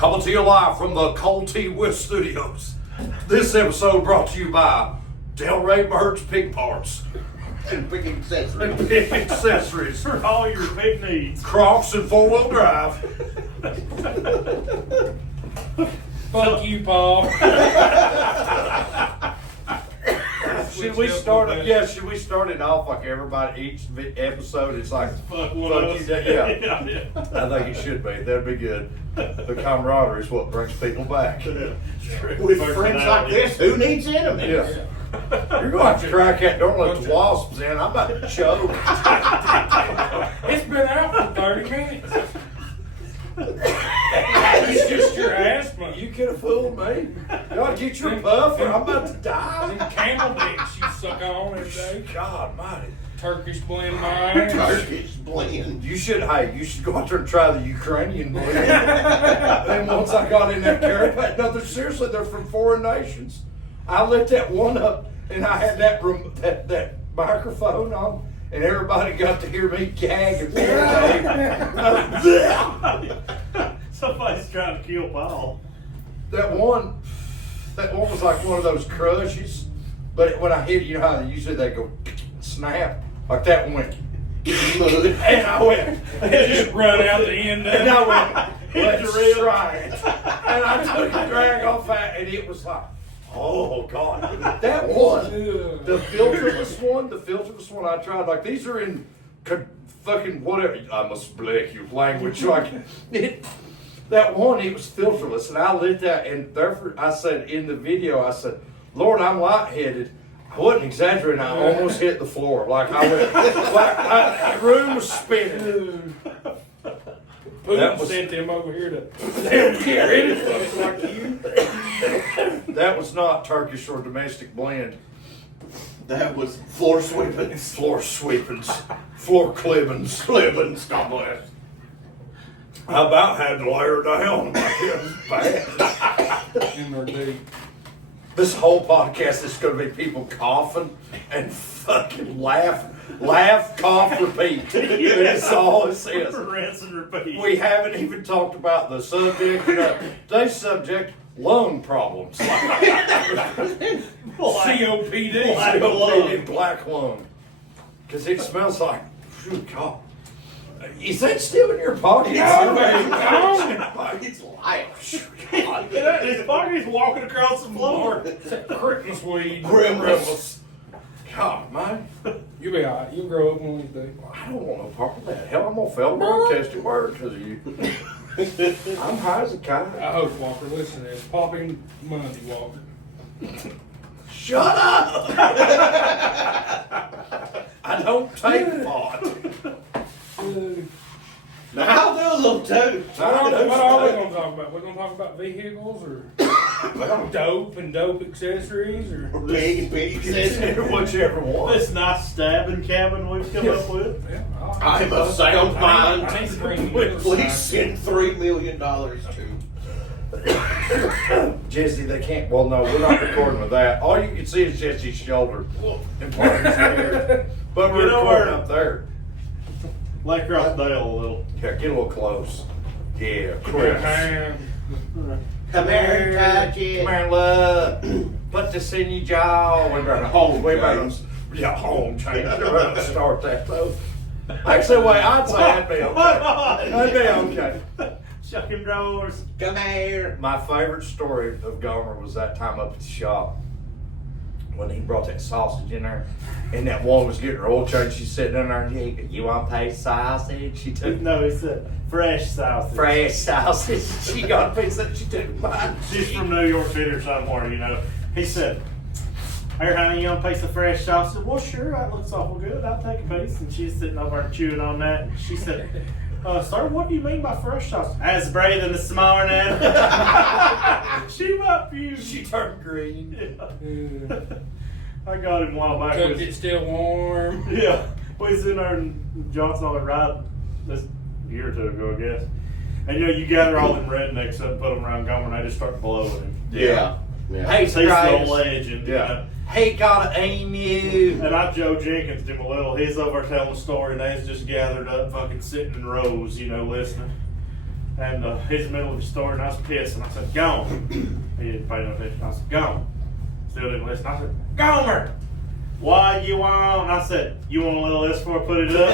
Coming to you live from the Colty West Studios. This episode brought to you by Delray Bird's Pig Parts. And pig accessories. And pig accessories. For all your pig needs. Crocs and four-wheel drive. Fuck you, Paul. Should we start it? Yeah, should we start it off like everybody, each episode? It's like, Fuck one fuck of us. you, yeah. Yeah. I think it should be. That'd be good. The camaraderie is what brings people back. Yeah. With friends like this, who needs enemies? Yeah. You're going to have to crack that. Don't let the wasps in. I'm about to choke. It's been out for 30 minutes. It's just your asthma. You could have fooled me. God, get your buffer. I'm about to die. Them camel dicks you suck on every day. God mighty. Turkish blend mine. Turkish blend. You should go out there and try the Ukrainian blend. Then once I got in that caravan, no, seriously, they're from foreign nations. I lit that one up and I had that microphone on and everybody got to hear me gag and Somebody's trying to kill Paul. That one was like one of those crushes, but when I hit, you know how usually they go snap, like that one went, and I went, Just run out the end of it. and I went, let's try it, and I took a drag off that, and it was like, oh God, that one, the filterless one I tried, like these are in fucking whatever, I must black you language, like it. That one, it was filterless, and I lit that, and therefore I said in the video, I said, Lord, I'm lightheaded. I wasn't exaggerating, I almost hit the floor. Like I went, the room was spinning. Putin sent them over here to Get rid of folks like you. That was not Turkish or domestic blend. That was floor sweepings. Floor sweepings, floor clippings. Clippings, God bless. I about had to lay her down. Like it was bad. In their deep. This whole podcast is going to be people coughing and fucking laugh, cough, repeat. That's all it says. Rinse and repeat. We haven't even talked about the subject. Today's subject, lung problems. COPD. COPD, black lung. Because it smells like, phew, God. Is that still in your pocket? It's life. His pocket's walking across the floor. Christmas weed. Grimace. God, man. You'll be alright. You'll grow up one of these days. I don't want no part of that. Hell, I'm going to fail drug test your word because of you. I'm high as a kite. I hope, Walker, listen to this. Popping Monday, Walker. Shut up! I don't take pot. Now, I'll do a little too. What are we going to talk about? We're going to talk about vehicles or dope and dope accessories or Pig accessories. Whichever one. This nice stabbing cabin we've come up with. yeah, I'm of sound mind. I need to bring you this Please side. send $3 million to. Jesse, they can't. Well, no, we're not recording with that. All you can see is Jesse's shoulder and part of his hair. But we're You know recording where- up there. Lay across the dale a little. Yeah, get a little close. Yeah, Good Chris. time. Come here, touch it. Come here, love. Put this in your jaw. We better Home change. Yeah, home change. We're about to start that though. Actually, wait, I'd say that'd be okay. That'd be okay. Shucking drawers. Come here. My favorite story of Gomer was that time up at the shop when he brought that sausage in there, and that woman was getting her oil change. She's sitting in there, and you want to pay sausage? She took No, he said fresh sausage. fresh sausage. She got a piece of it. She took mine. She's from New York City or somewhere, you know. He said, "Here, honey, you want a piece of fresh sausage?" Well, sure, that looks awful good. I'll take a piece. And she's sitting over there chewing on that. And she said, "Sir, what do you mean by fresh sausage?" "As breathing this morning." She might fuse. She turned green. Yeah. I got him a while back. Cooked it still warm. Yeah, we was in there and Johnson on the ride this year or two ago, I guess. And you know, you gather all them rednecks up and put them around Gomer, and they just start blowing him. Yeah. Hey, He's the Christ. legend. you Yeah. know. Hey, gotta aim you. And I Joe Jenkins him a little. He's over telling the story, and they's just gathered up, fucking sitting in rows, you know, listening. And he's in the middle of the story, and I was pissed, and I said, Gomer. He didn't pay no attention. I said, Gomer. Still didn't listen. I said, Gomer, why you want? And I said, you want a little less before I put it up?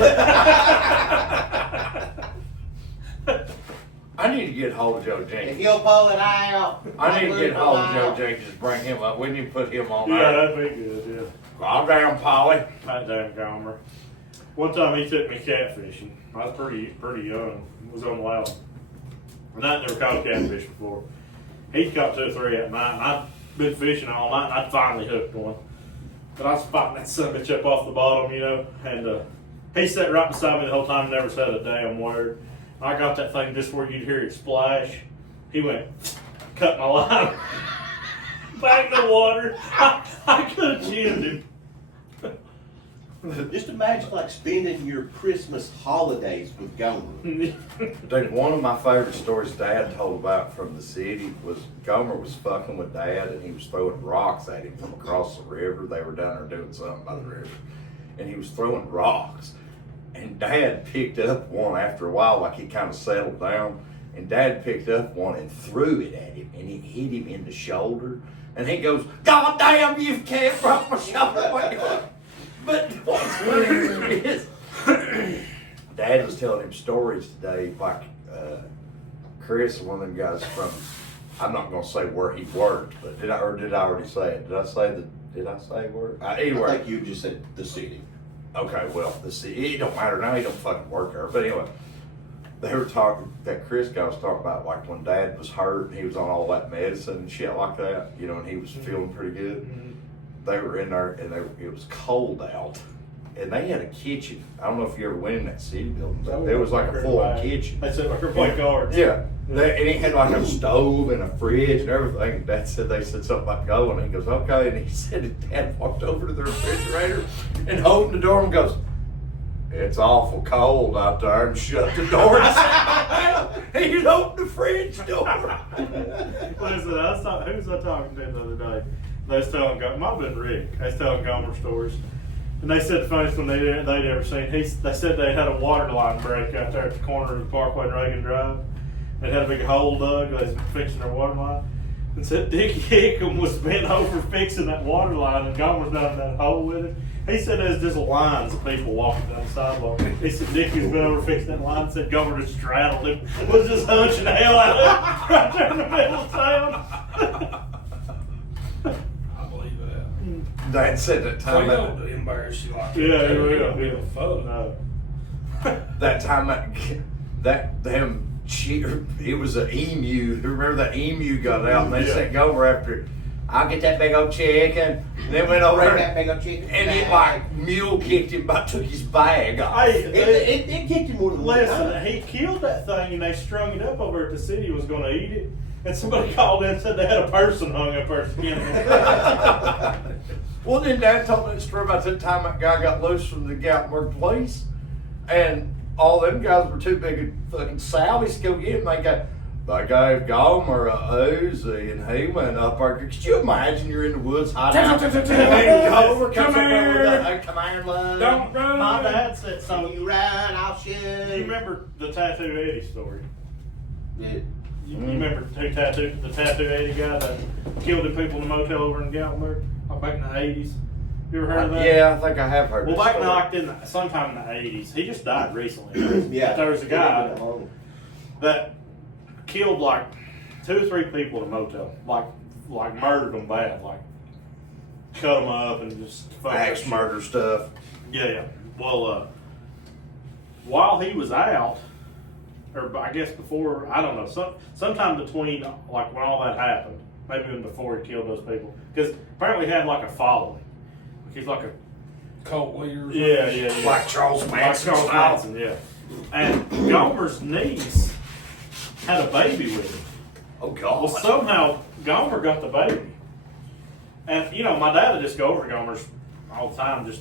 I need to get hold of Joe If Jenkins. you'll pull it out. I need to get hold of Joe out. Jenkins and bring him up. We need to put him on Yeah, there. that'd be good, yeah. Calm down, Polly. That damn Gomer. One time he took me catfishing. I was pretty young. Was on wild. And I'd never caught catfish before. He'd caught 2 or 3 at night, and I'd been fishing all night, and I'd finally hooked one. But I was fighting that son of a bitch up off the bottom, you know, and he sat right beside me the whole time, never said a damn word. I got that thing just where you'd hear it splash. He went, cut my line back in the water. I could have chinned him. Just imagine like spending your Christmas holidays with Gomer. Dude, one of my favorite stories Dad told about from the city was Gomer was fucking with Dad and he was throwing rocks at him from across the river. They were down there doing something by the river. And he was throwing rocks. And Dad picked up one after a while, like he kind of settled down. And Dad picked up one and threw it at him. And it hit him in the shoulder. And he goes, God damn, you can't broke my shoulder. But what's weird is, Dad was telling him stories today, like Chris, one of them guys from, I'm not gonna say where he worked, but did I already say it? Did I say where? I Anywhere. think you just said the city. Okay, well, it don't matter now. He don't fucking work there. But anyway, they were talking. That Chris guy was talking about like when Dad was hurt and he was on all that medicine and shit like that. You know, and he was feeling pretty good. They were in there and it was cold out, and they had a kitchen. I don't know if you ever went in that city building, but there was like a full-on kitchen. They said, like, we're playing cards. Yeah, and it had like a stove and a fridge and everything. And Dad said they said something about going, and he goes, okay. And he said his dad walked over to the refrigerator and opened the door and goes, it's awful cold out there, and shut the door and sat down. And he opened the fridge door. Listen, who was I talking to the other day? They was telling, it might have been Rick. They was telling Gomer stories. And they said the funniest one they'd ever seen. They said they had a water line break out there at the corner of the Parkway and Reagan Drive. They had a big hole dug. They was fixing their water line. And said Dickie Hickam was bent over fixing that water line, and Gomer's down in that hole with it. He said there's just lines of people walking down the sidewalk. He said Dickie was bent over fixing that line. Said Gomer just straddled him. Was just hunching the hell out of him right there in the middle of town. Dad said that So you time. don't embarrass you like Yeah, that. he will. It'll be a fun. No. That time that damn cheater, it was an emu. Remember that emu got out and they Yeah. sent Gomer after it. I'll get that big old chicken. And they went over Bring there that big old chicken. and it like mule kicked him, but took his bag off. Hey, It kicked him more than one listen, time. he killed that thing and they strung it up over at the city, was going to eat it. And somebody called in and said they had a person hung up there skinning it. Well, then Dad told me the story about that time that guy got loose from the Gatlinburg police, and all them guys were too big a fucking Sallies to go get him. They gave Gomer a Uzi, and he went up there. Could you imagine you're in the woods hiding out? And Gomer comes up there with a come here, love. Don't run. My dad said So something. you run, I'll shoot. You remember the Tattoo Eddie story? Yeah. You remember the Tattoo Eddie guy that killed the people in the motel over in Gatlinburg? Like back in the 80s? You ever heard of that? Yeah, I think I have heard Well, this back story. sometime in the 80s, he just died recently. Yeah. But there was a guy that killed like 2 or 3 people in a motel, like murdered them bad, like cut them up and just Axe murder stuff. Yeah. Well, while he was out, or I guess before, I don't know, sometime between like when all that happened, maybe even before he killed those people, because apparently he had like a following. He's like a Cult leaders. yeah. Like Charles Manson Charles style. Manson, yeah. And Gomer's niece had a baby with him. Oh, God. Well, somehow Gomer got the baby. And, you know, my dad would just go over to Gomer's all the time, just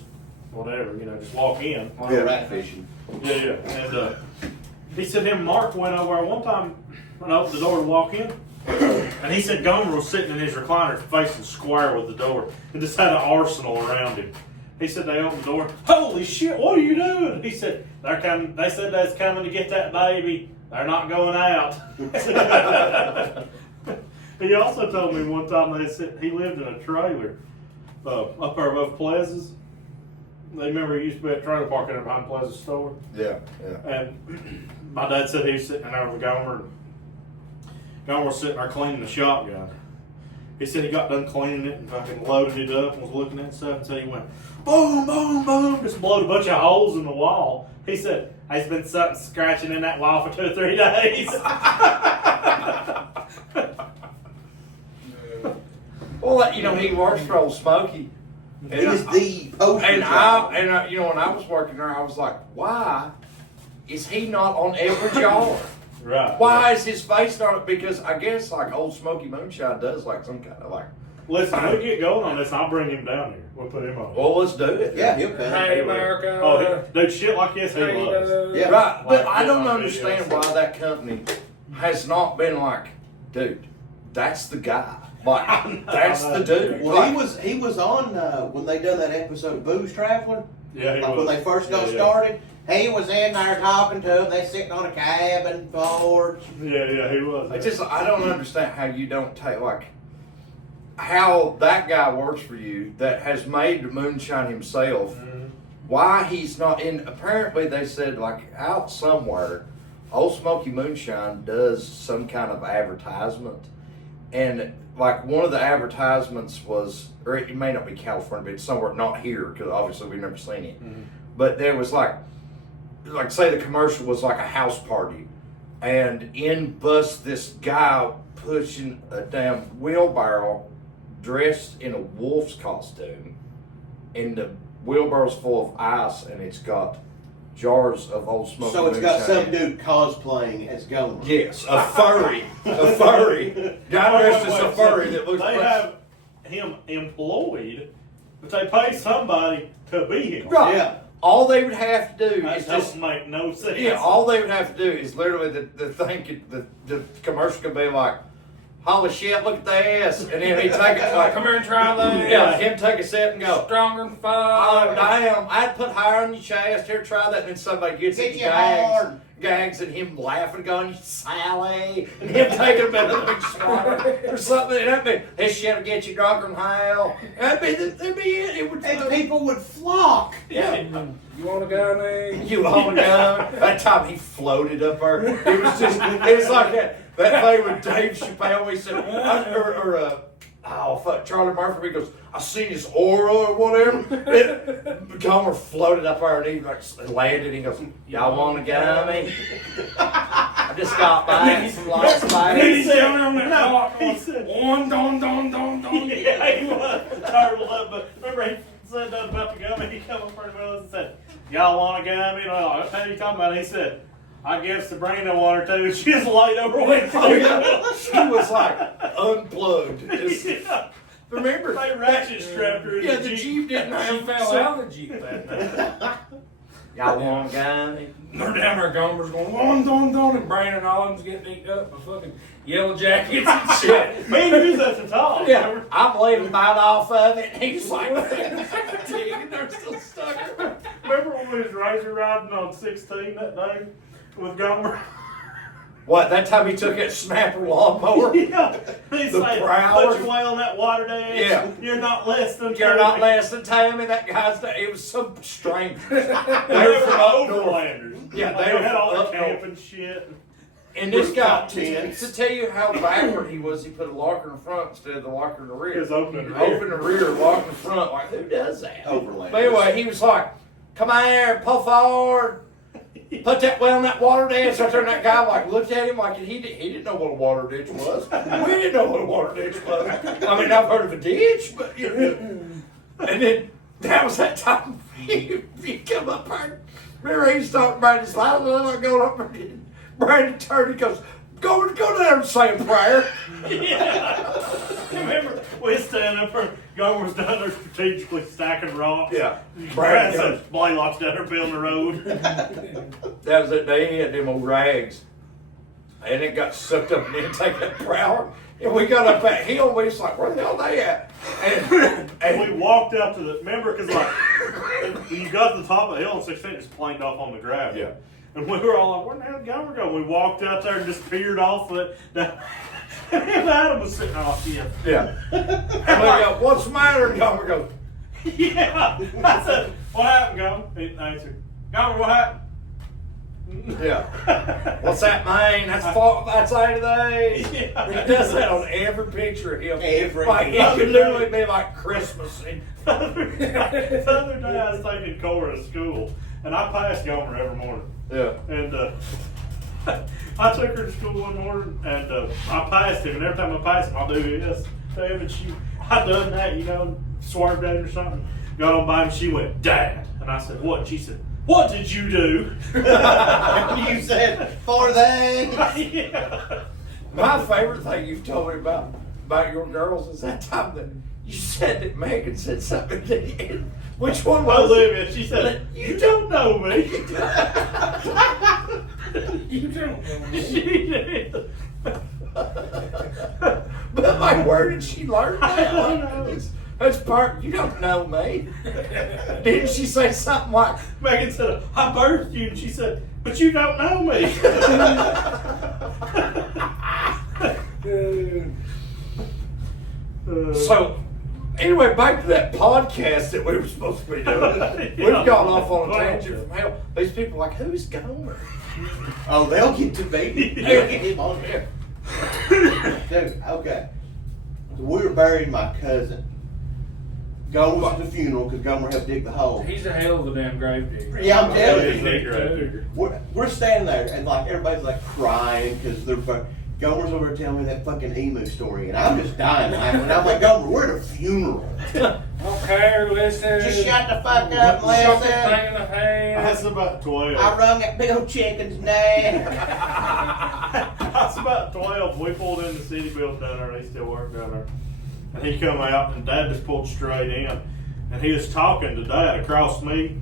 whatever, you know, just walk in. Yeah, rat fishing. Yeah. And he said him and Mark went over one time and opened the door to walk in. And he said Gomer was sitting in his recliner facing square with the door and just had an arsenal around him. He said they opened the door. Holy shit, what are you doing? He said, they said that's coming to get that baby. They're not going out. He also told me one time he lived in a trailer up there above Pleasa's. They remember he used to be at trailer park in behind Pleasa's store. Yeah, yeah. And my dad said he was sitting there with Gomer. Gomer was sitting there cleaning the shotgun. He said he got done cleaning it and fucking loaded it up and was looking at stuff and said he went boom, boom, boom, just blowed a bunch of holes in the wall. He said, there's been something scratching in that wall for 2 or 3 days. Well, you know, he works for Old Smoky. He is the poster And child. you know, when I was working there, I was like, why is he not on every jar? Right. Why is his face not? Because I guess like Old Smoky Moonshine does like some kind of like. Listen, we'll get going on this. I'll bring him down here. We'll put him on. Well, let's do it. Yeah, he'll come. Hey, America. Oh, dude, shit like this, he loves. Yeah. Right, but Like, I don't videos. understand why that company has not been like, dude, that's the guy. Like, that's the dude. Well, Like, he was on when they done that episode of Booze Traveler. Yeah, he Like was. when they first got Yeah. started. He was in there talking to them. They sitting on a cabin porch. Yeah, he was. I don't understand how you don't take like how that guy works for you that has made the moonshine himself. Mhm. Why he's not in? Apparently, they said like out somewhere, Old Smoky Moonshine does some kind of advertisement, and like one of the advertisements was, or it may not be California, but it's somewhere not here because obviously we've never seen it. Mhm. But there was like say the commercial was like a house party, and in busts this guy pushing a damn wheelbarrow dressed in a wolf's costume, and the wheelbarrow's full of ice, and it's got jars of Old Smoky So it's got Moonshine some in it. dude cosplaying as Gomer. Yes, a furry guy dressed as a furry that looks They like have him employed, but they pay somebody to be him. right. Yeah. All they would have to do That is doesn't just make no sense. yeah. All they would have to do is literally the thing. The commercial could be like, "Holy shit! Look at the ass," and then he take it like, Come here and try that. yeah, him take a sip and go. Stronger than Oh fire. damn! I'd put higher on your chest. Here, try that. And then somebody gets Get it, you hard. gags, and him laughing, going, "Sally," and him taking a bit of a big swallow or something. And that'd be this shit'll get you drunker than hell. That'd be it. It would. And people would flock. Yeah. You want a guy named? You on down. That time he floated up there. It was just. It was like that thing with Dave Chappelle. He said, oh fuck, Charlie Murphy. He goes, I seen his aura or whatever. Gomer floated up there and he like landed. He goes, y'all want to get me? I just got by some lost He fights. said on that clock, he said- one, don, don, don, don. Yeah, he was turtle up, but remember he said that about the gummy. He come up pretty well and said, "Y'all want a gummy?" And I'm like, "What are you talking about?" And he said, "I guess Sabrina wanted to." She was laid over with. Oh, yeah. She was like unplugged. Just, Yeah. remember? They ratchet strapped her in Yeah, the the Jeep. Jeep didn't She have fell out of the Jeep that night. Y'all want a gun? They're down there, Gomer's going, don, don, don, and Brandon and all of them's getting eaten up by fucking yellow jackets and shit. Me and you's at the top. Yeah, I'm leaving bite off of it. He's like, and they're still stuck. Remember when we was razor riding on 16 that day with Gomer? What, that time he took that snapper lawnmower? Yeah. He The said, Prowler? "Put your way on that water dash. Yeah. You're not less than You're not 30." less than Tammy. That guy's, it was some stranger. They They were were from up north. overlanders. Yeah, Like, they they were had all from their up camp north. and shit. And this guy, Rooftop tents. to tell you how backward he was, he put a locker in the front instead of the locker in the rear. It was open in the rear. Open the rear, lock in the front. Like, who does that? Overlanders. But anyway, he was like, come on here, pull forward. Put that well in that water ditch. I turned that guy like looked at him like he didn't know what a water ditch was. We didn't know what a water ditch was. I mean, I've heard of a ditch, but you know. And then that was that time he come up there. Remember he was talking about his life. I go up there. Brandon turned and goes, go down there and say a prayer. Yeah. Remember, we stand up there, Gomer was down there strategically stacking rocks. Yeah. Brad said, Blaylock's down there building the road. That was that day he had them old rags. And it got sucked up and didn't take that prower. And we got up that hill and we was like, where the hell they at? And we walked out to the, remember, because like, when you got to the top of the hill and 16 just planed off on the gravel. Yeah. And we were all like, where the hell did Gomer go? We walked out there and just peered off it. And Adam was sitting off, yeah. Yeah. And we go, what's the matter? And Gomer goes, Yeah. I said, what happened, Gomer? He answered, Gomer, what happened? yeah. What's that, man? That's A. Yeah. He does that on every picture of him. Every Like, it picture. could literally be like Christmas. The other day I was taking Cora to school, and I passed Gomer every morning. Yeah. And I took her to school one morning, and I passed him, and every time I pass him, I'll do this to him, and I done that, you know, swerved at him or something, got on by him, she went, Dad. And I said, what? And she said, what did you do? You said, for they. Yeah. My favorite thing you've told me about your girls is that time that you said that Megan said something at the end. Which one was it? Olivia, she said, you don't know me. You don't know me. She did. But like, where did she learn that? I don't know. That's part, you don't know me. Didn't she say something like, Megan said, I birthed you, and she said, but you don't know me. so, anyway, back to that podcast that we were supposed to be doing. We've gone off on a tangent from hell. These people are like, who's Gomer? Oh, they'll get to me. They'll get him on here. Dude, okay. So we were burying my cousin. Gomer was at the funeral because Gomer helped dig the hole. He's a hell of a damn grave digger. Yeah, I'm telling He's you. a grave digger. We're standing there and like everybody's like crying because Gomer's over there telling me that fucking emu story and I'm just dying laughing. And I'm like, Gomer, we're at a funeral. Don't care, listen. Just shut the fuck up, Shut listen. that thing in the hand. That's about 12. I wrung that big old chicken's neck. That's about 12. We pulled in the city building down there, and he still worked down there. And he come out, and Dad just pulled straight in. And he was talking to Dad across me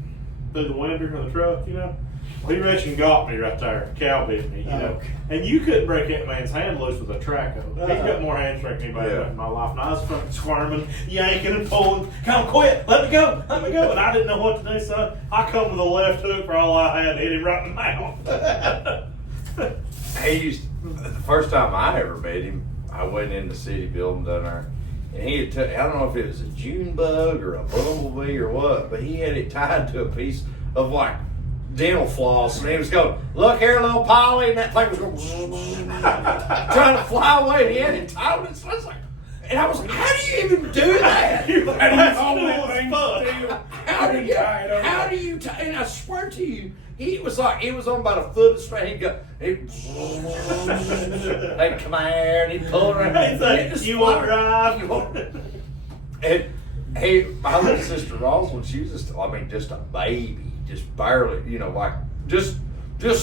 through the window of the truck, you know. Well, he reached and got me right there, cow bit me, you know. Okay. And you couldn't break that man's hand loose with a track of it. He's got more hand strength than anybody Yeah. in my life. And I was fucking squirming, yanking and pulling. Come quit, let me go. And I didn't know what to do, son. I come with a left hook for all I had, hit him right in the mouth. The first time I ever met him, I went in the city building down there. And he had, I don't know if it was a June bug or a bumblebee or what, but he had it tied to a piece of like dental floss, and he was going, look here, little Polly, and that thing was going, trying to fly away, and he had it tied on it. So I was like, and I was like, how do you even do that? That's all cool that as thing fuck. still. How do you tie, and I swear to you, he was like, it was on about a foot of string. He'd go, they'd come here, and he'd pull it around. He's like, you want to drive? You want And hey, my little sister Rosalind, she was just a baby, just barely, you know, like just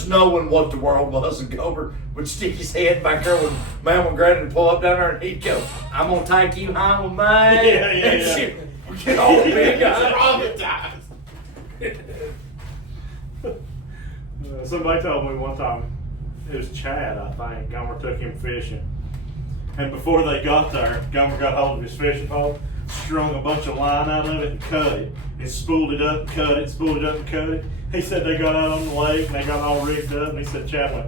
knowing what the world was, and Gomer would stick his head back there when Mom and Granny would pull up down there, and he'd go, I'm gonna take you home with me. And she would get all big eyes. Somebody told me one time, it was Chad, I think, Gomer took him fishing. And before they got there, Gomer got hold of his fishing pole, strung a bunch of line out of it and cut it. And spooled it up and cut it, spooled it up and cut it. He said they got out on the lake and they got all rigged up, and he said Chad went,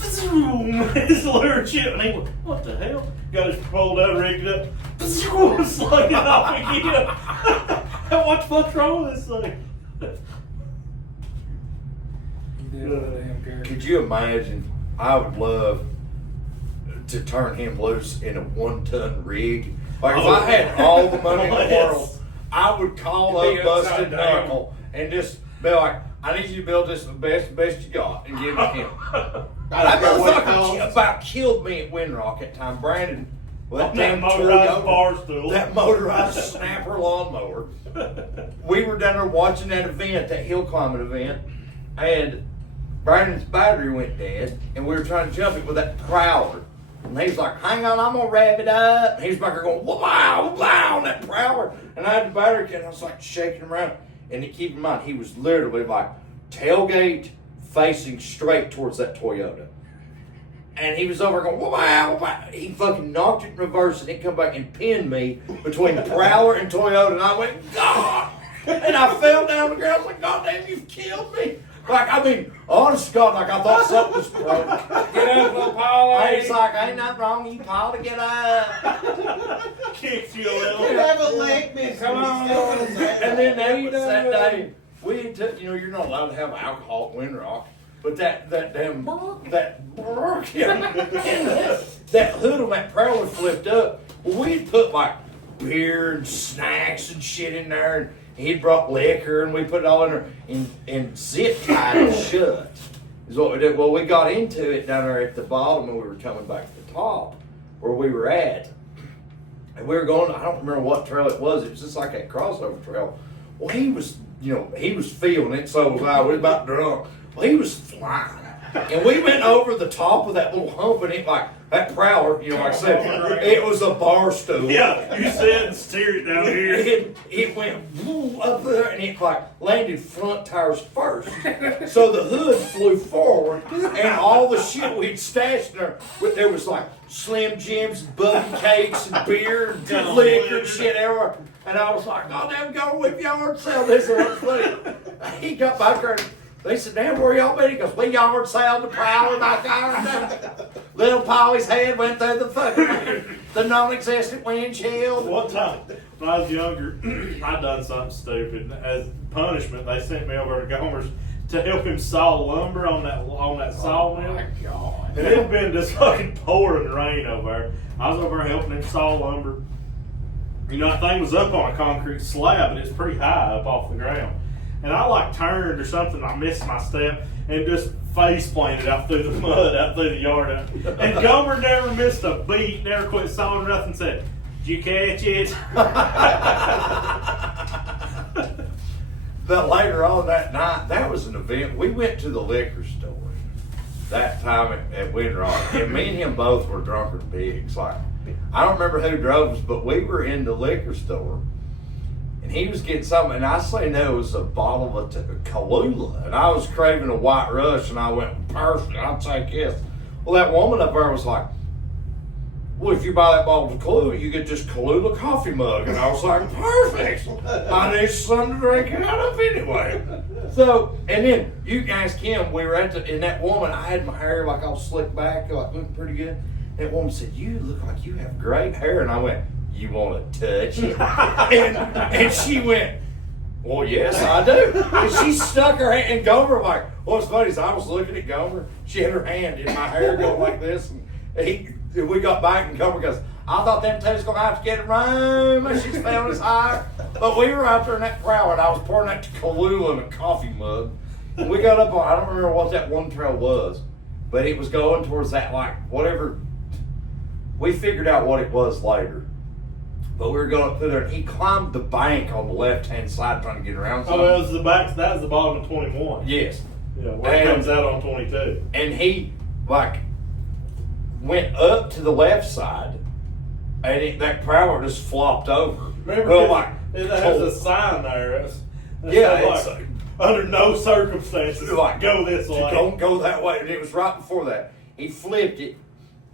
zoom, his lure chip, and he went, what the hell? Got his pole down, rigged it up, zoom, slung it off again. What the fuck's wrong with this thing? Could you imagine? I would love to turn him loose in a 1-ton rig. Like if I had all the money in the world, I would call It'd be up Busted upside down. Knuckle and just be like, I need you to build this the best you got and give it to him. That motherfucker about killed me at Windrock that time. Brandon, That motorized bar stool. that motorized snapper lawnmower. We were down there watching that event, that hill climbing event, and Brandon's battery went dead, and we were trying to jump it with that prowler. And he's like, hang on, I'm gonna rev it up. And he's back there going, wow, wow, on that prowler. And I had the battery kit, and I was like shaking him around. And keep in mind, he was literally like tailgate facing straight towards that Toyota. And he was over going, wow, wow. He fucking knocked it in reverse, and it come back and pinned me between the prowler and Toyota. And I went, God! And I fell down on the ground. I was like, God damn, you've killed me. Like, I mean, honest to God, like I thought something was broke. Get up, little Polly. He's like, ain't nothing wrong, you Polly, get up. Kicks you a little. You have a leg missing. Come on. And then that was that day, we took, you know, you're not allowed to have alcohol at Windrock, but that damn, that hood on that prowler flipped up. Well, we'd put like beer and snacks and shit in there, and he'd brought liquor, and we put it all in there and zip tied it shut. Is what we did. Well, we got into it down there at the bottom, and we were coming back to the top where we were at. And we were going, I don't remember what trail it was. It was just like that crossover trail. Well, he was, you know, he was feeling it, so was I. We were about drunk. Well, he was flying. And we went over the top of that little hump, and it like, that prowler, you know, like I said, it was a bar stool. Yeah, you said and steer it down here. It went up there, and it like landed front tires first. So the hood flew forward, and all the shit we'd stashed there was like Slim Jims, Buggy Cakes, and beer, and liquor, and shit everywhere. And I was like, "God damn, go with yard sale this or what's funny." He got back there. They said, "Damn, where y'all been?" He goes, "We yard sale the prowler back there." Little Polly's head went through the non-existent windshield. One time, when I was younger, I done something stupid. As punishment, they sent me over to Gomer's to help him saw lumber on that sawmill. My God. And it had been just fucking pouring rain over there. I was over there helping him saw lumber. You know, that thing was up on a concrete slab, and it's pretty high up off the ground. And I like turned or something, I missed my step, and just face planted out through the mud, out through the yard. And Gomer never missed a beat, never quit sawing nothing, said, "Did you catch it?" But later on that night, that was an event. We went to the liquor store that time at Windrock, and me and him both were drunker than pigs. Like, I don't remember who drove us, but we were in the liquor store. And he was getting something, and I say no, it was a bottle of Kahlua. And I was craving a White Rush, and I went, "Perfect, I'll take this." Well, that woman up there was like, "Well, if you buy that bottle of Kahlua, you get this Kahlua coffee mug." And I was like, "Perfect. I need something to drink out of anyway." So, and then you can ask him, we were and that woman, I had my hair like all slicked back, like looking pretty good. That woman said, "You look like you have great hair." And I went, "You want to touch it?" and she went, "Well, yes, I do." And she stuck her hand, and Gomer like, what's funny is I was looking at Gomer, she had her hand in my hair going like this, and we got back, and Gomer goes, "I thought them two's gonna have to get a room," and she's found his high. But we were out there in that prowler, and I was pouring that Kahlua in a coffee mug. And we got up on, I don't remember what that one trail was, but it was going towards that, like, whatever. We figured out what it was later. But we were going up through there, and he climbed the bank on the left-hand side trying to get around something. Oh, that was the back. That was the bottom of 21. Yes. Yeah, where it comes out on 22. And he, like, went up to the left side, and that prowler just flopped over. Remember, well, like, it has a sign there. yeah, it's like, under no circumstances, like, go this way. Don't go that way. And it was right before that. He flipped it.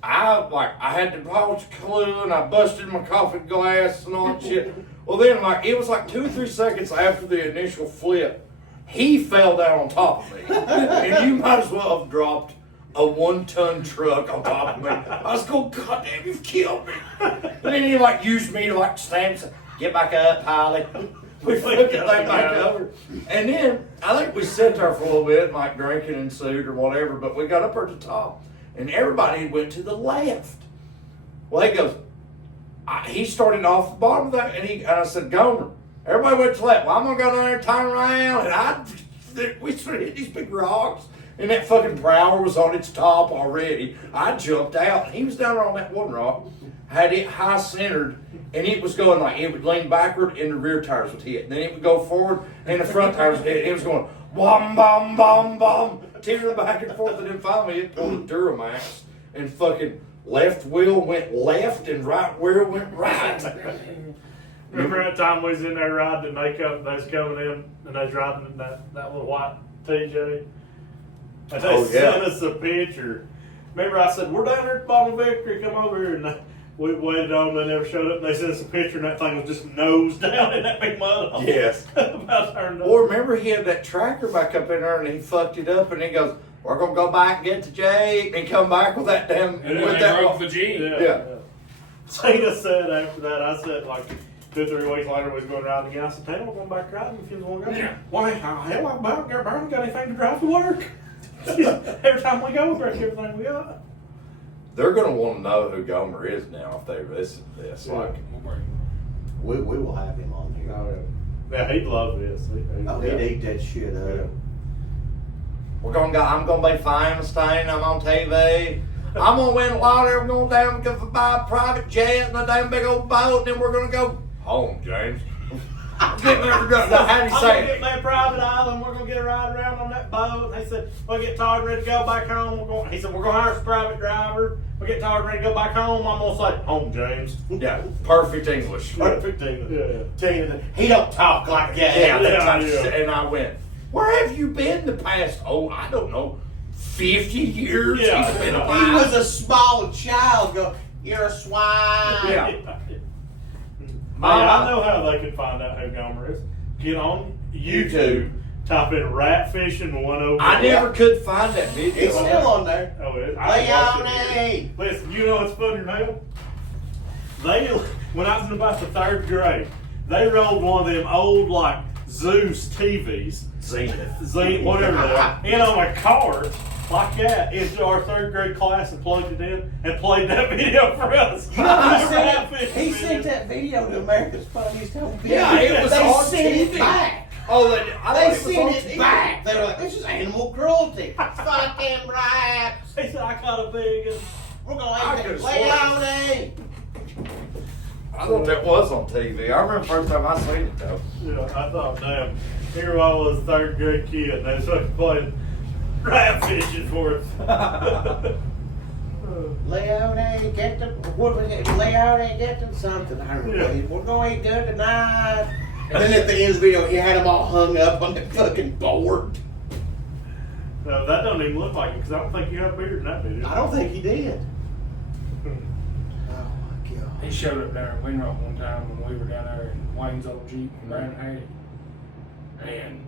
I had to polish Kahlua, and I busted my coffee glass and all that shit. Well, then, like, it was like 2 or 3 seconds after the initial flip, he fell down on top of me. And you might as well have dropped a 1-ton truck on top of me. I was going, "God damn, you've killed me." And then he, like, used me to, like, stand, "Get back up, Pilot." We flipped the thing back over. And then, I think we sat there for a little bit, like, drinking ensued or whatever, but we got up at the top. And everybody went to the left. Well, he goes, he started off the bottom of that, and I said, "Gomer, everybody went to the left. Well, I'm going to go down there and turn around." And we started hitting these big rocks, and that fucking prowler was on its top already. I jumped out, and he was down there on that one rock, had it high centered, and it was going like, it would lean backward, and the rear tires would hit. And then it would go forward, and the front tires would hit. It was going, "Bom, bom, bom, bom," tearing back and forth, and then finally it pulled a Duramax, and fucking left wheel went left, and right wheel went right. Remember that time we was in there riding, and they was coming in, and they was riding that little white TJ? And they sent us a picture. Remember I said, "We're down there at the bottom of Victory, come over here." And We waited on them, they never showed up. They sent us a picture, and that thing was just nose down in that big mud hole. Yes. About turned up. Or remember he had that tractor back up in there and he fucked it up and he goes, we're gonna go back and get the Jeep and come back with that damn And then with they that broke the Jeep. Yeah. Tina said after that, I said like 2 or 3 weeks later we was going riding again. I said, Tina, we're going back riding if you want to go. Yeah. Why, how hell I about got anything to drive to work? Every time we go, we break everything we got. They're gonna want to know who Gomer is now if they listen to this. Yeah. Like, We will have him on here. Yeah, he'd love this. Oh, he'd eat that shit up. I'm gonna be famous, Stain. I'm on TV. I'm gonna win a lottery. We're gonna damn go buy a private jet and a damn big old boat, and then we're gonna go home, James. Get there, how do you I'm gonna say get it? me a private island. We're gonna get a ride around on that boat. And they said we'll get tired and ready to go back home. He said we're gonna hire us a private driver. We'll get tired and ready to go back home. I'm gonna say home, James. Yeah, perfect English. Perfect Yeah. English. Tina, he don't talk like that. Yeah, Yeah. and I went, where have you been the past, I don't know, 50 years? Yeah. He's been He alive. was a small child. Go, you're a swine. Yeah. I know how they can find out who Gomer is. Get on YouTube, type in rat fishing 101. I never could find that video. It's still on there. Oh, it is. I watched it here. Leone. Listen, you know what's funny, Neil? When I was in about the 3rd grade, they rolled one of them old like Zeus TVs, Zenith. whatever they are, in on a cart like that into our 3rd grade class and plugged it in and played that video for us. You know, Rat he fishing sent video. that video to America's Funniest Home Videos. Yeah, it was they on sent TV. it back. Oh, They sent it back. They were like, this is animal cruelty. Fucking rats. He said, I caught a big one. We're I going to could've Leone. I thought that was on TV. I remember the first time I seen it though. Yeah, I thought, damn, here I was, 3rd grade kid, and they started playing rat fishing for us. Leone, get them. What was it? Leone, get them something. I remember. Yeah. We're going to eat good tonight. And then at the end of the video, he had them all hung up on the fucking board. No, that don't even look like it, because I don't think you have a beard in that video. I don't think he did. Oh my god. He showed up down in Winrock one time when we were down there in Wayne's old Jeep and Brandon had it. And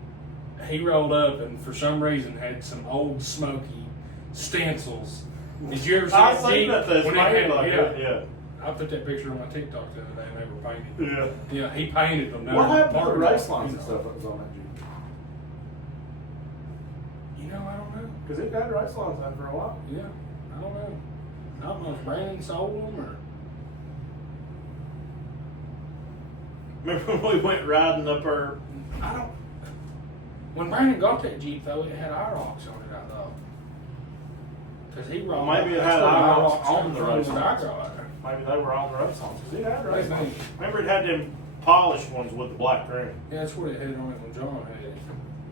he rolled up and for some reason had some old smoky stencils. Did you ever see I that seen Jeep that that's when it made had- like that, yeah. I put that picture on my TikTok the other day and they were painted. Yeah. Yeah, he painted them. What happened to the Mark- race lines and stuff that was on that Jeep? You know, I don't know. Because it had race lines on for a while. Yeah, I don't know. I don't know if Brandon sold them or. Remember when we went riding up our... I don't. When Brandon got that Jeep though, it had eye rocks on it, I thought. Cause he rolled. Maybe it that's had where eye the rocks on came the from race that I lines. got. Maybe they were on the race lines. Because it had race Maybe. lines. Remember it had them polished ones with the black trim. Yeah, that's what it had on it when John had it.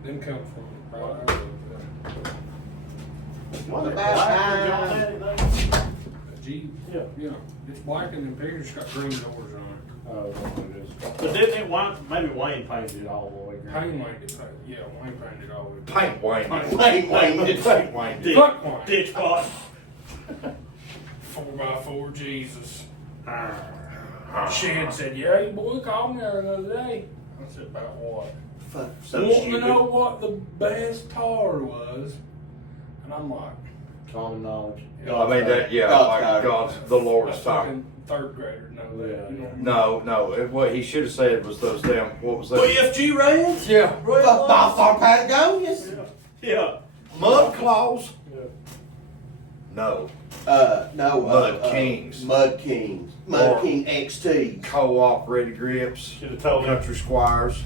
Them come from right over there. What about John had it though? A Jeep. Yeah. Yeah, it's black and the picture's got green doors on it. Oh, that's what it is. But didn't it, maybe Wayne painted it all the way green. Payne Wayne did paint. Yeah, Wayne painted all of it. Paint Wayne. Wayne did. Paint Wayne. Ditch, Fuck Wayne. ditch pot. 4x4 Jesus. Shed said, yeah, your boy called me there another day. I said, about what? Fuck, so Want to stupid. know what the best tar was? And I'm like, Common knowledge. I mean that, yeah, God's like tired. God's the Lord's a time. fucking 3rd grader know that. You No, know? no. What he should have said was those damn. What was that? BFG Reds? Yeah. Fuck Balfour Patagonias. Yeah. Mud claws. Yeah. No. No. Mud Kings. Mud Kings. Mud Or- King XT. Co-op ready grips. Should have told him. Country squires.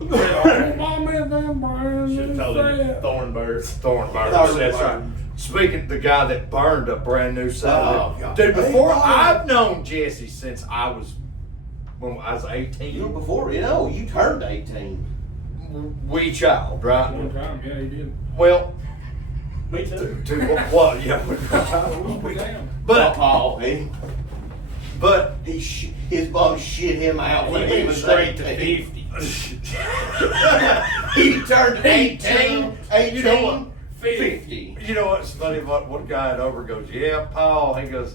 Mom and them brand Should have new told him set. Thornbirds. Thornburg. Thornburg. That's right. Speaking of the guy that burned a brand new set. Oh, God. Dude, before Hey, I've known Jesse since I was 18. You know, before, you turned 18. Wee child, right? One time, yeah, he did. Well, Me too. well, yeah. Slow it down. But Paul, his mom shit him out when he was straight to 18. 50. He turned 18. 18. You know what? 50. You know what's funny? What guy at over goes, yeah, Paul. He goes,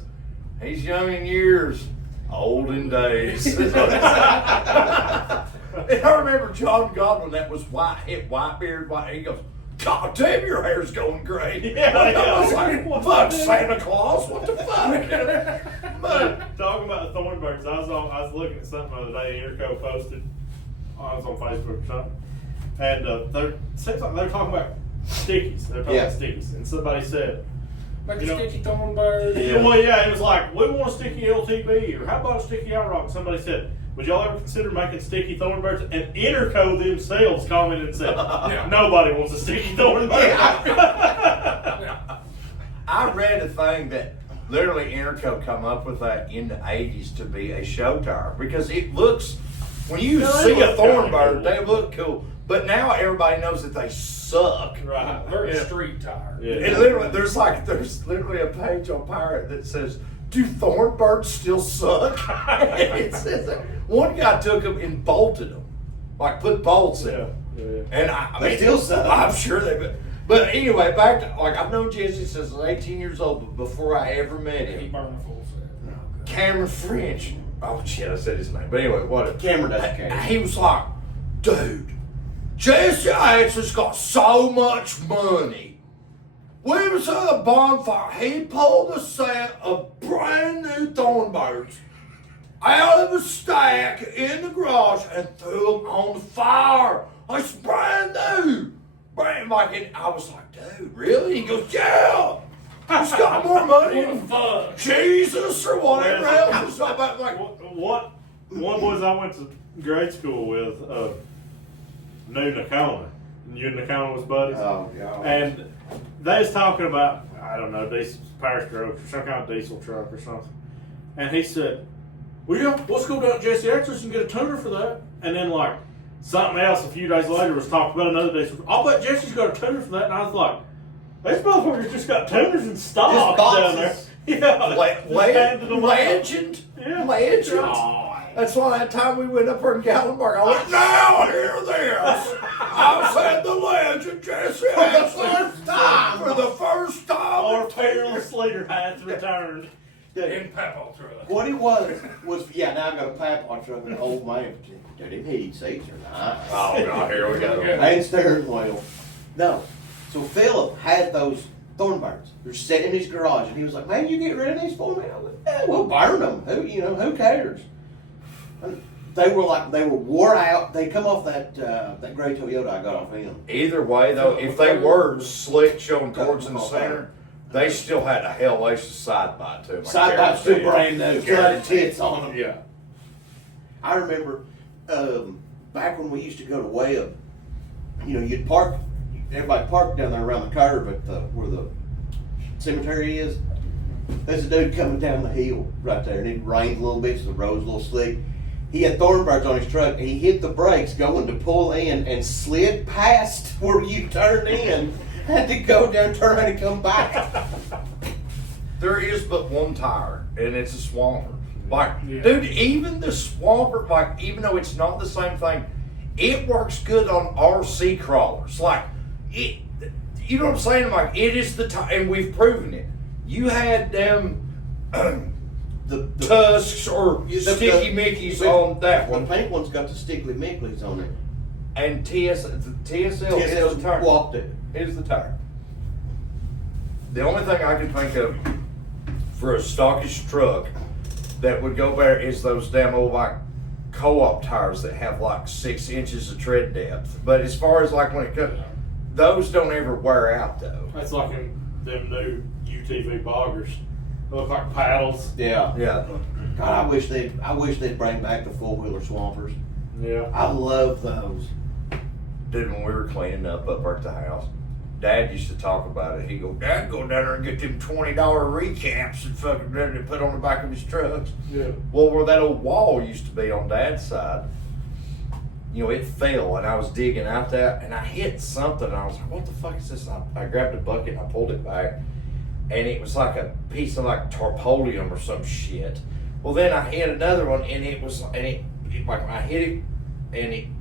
He's young in years, old in days. And I remember John Godwin, that was white beard, white. He goes, God damn, your hair's going gray. Yeah, I was like, fuck Santa Claus, what the fuck? But talking about the thornbirds, I was looking at something the other day. Interco posted. I was on Facebook or something, and seems like they're talking about stickies. They're talking about stickies, and somebody said, Like a sticky thornbird. Yeah. Well, yeah, it was like, we want a sticky LTB, or how about a sticky outrock? Somebody said, would y'all ever consider making sticky thornbirds? And Interco themselves commented and said, nobody wants a sticky thornbird. I read a thing that literally Interco come up with that in the 80s to be a show tire because it looks, when you see a thornbird, they look cool. But now everybody knows that they suck. Right. They're a street tire. Yeah. And literally, there's literally a page on Pirate that says, "Do thornbirds still suck?" It says that. One guy took them and bolted them, like put bolts in them. Yeah. And I They mean, still suck. I'm sure they. But anyway, back to like I've known Jesse since I was 18 years old, but before I ever met He him, burned a full set. Cameron French. Oh shit, I said his name. But anyway, what? Cameron doesn't care. He was like, dude, Jesse X has got so much money. We was at a bonfire. He pulled a set of brand new thornbirds out of a stack in the garage and threw them on the fire. It's brand new. Brand like, and I was like, dude, really? He goes, yeah. He's got more money than Jesus or whatever else. So I'm like, What one boys I went to grade school with knew Nakona. You and Nakona was buddies. Oh, God. And they was talking about, I don't know, diesel power stroke or some kind of diesel truck or something. And he said, well, yeah, let's go down to Jesse X's and get a tuner for that. And then like something else a few days later was talking about another diesel truck. I'll bet Jesse's got a tuner for that. And I was like, these motherfuckers just got tuners in stock down there. Yeah. Legend. Yeah. Legend. Oh, That's why that time we went up there in Gallenberg, I went, now hear this. I said the legend, Jesse. For the first time. For the first time. Our peerless leader has returned. In Papaw truck. What it was, yeah, now I got a Papaw truck and an old man. Dude, them heated seats are nice. Oh, God, here we go. And steering wheel. No. So Philip had those thornbirds. They're sitting in his garage, and he was like, "Man, you get rid of these for me?" I was like, "Yeah, we'll burn them. Who cares?" And they were wore out. They come off that gray Toyota I got off him. Either way, though, if they were slick showing cords in the center, they still had a hellacious side bite to them. Side bites still brand new. Still had the tits on them. Yeah. I remember back when we used to go to Webb. You'd park. Everybody parked down there around the curve at where the cemetery is. There's a dude coming down the hill right there, and it rained a little bit, so the road's a little slick. He had thornbirds on his truck, and he hit the brakes going to pull in and slid past where you turned in. Had to go down, turn around, and come back. There is but one tire, and it's a Swamper. Like, dude, even the Swamper, like, even though it's not the same thing, it works good on RC crawlers. Like, it, you know what I'm saying? Like, it is the tire, and we've proven it. You had them The Tusks or Sticky Mickeys on that The one, pink one's got the Stickly Mickleys on it. and TSL is the tire. Walked it. Is the tire. The only thing I can think of for a stockish truck that would go better is those damn old like co-op tires that have like 6 inches of tread depth. But as far as like when it comes, those don't ever wear out though. That's like in them new UTV boggers. They look like paddles. Yeah. Yeah. God, I wish they'd bring back the 4-wheeler Swampers. Yeah. I love those. Dude, when we were cleaning up at the house, Dad used to talk about it. He'd go, Dad, go down there and get them $20 recaps and fucking ready to put on the back of his trucks. Yeah. Well, where that old wall used to be on Dad's side, it fell, and I was digging out there, and I hit something, and I was like, what the fuck is this? I grabbed a bucket, and I pulled it back, and it was like a piece of like tarpaulin or some shit. Well, then I hit another one, and it like I hit it, and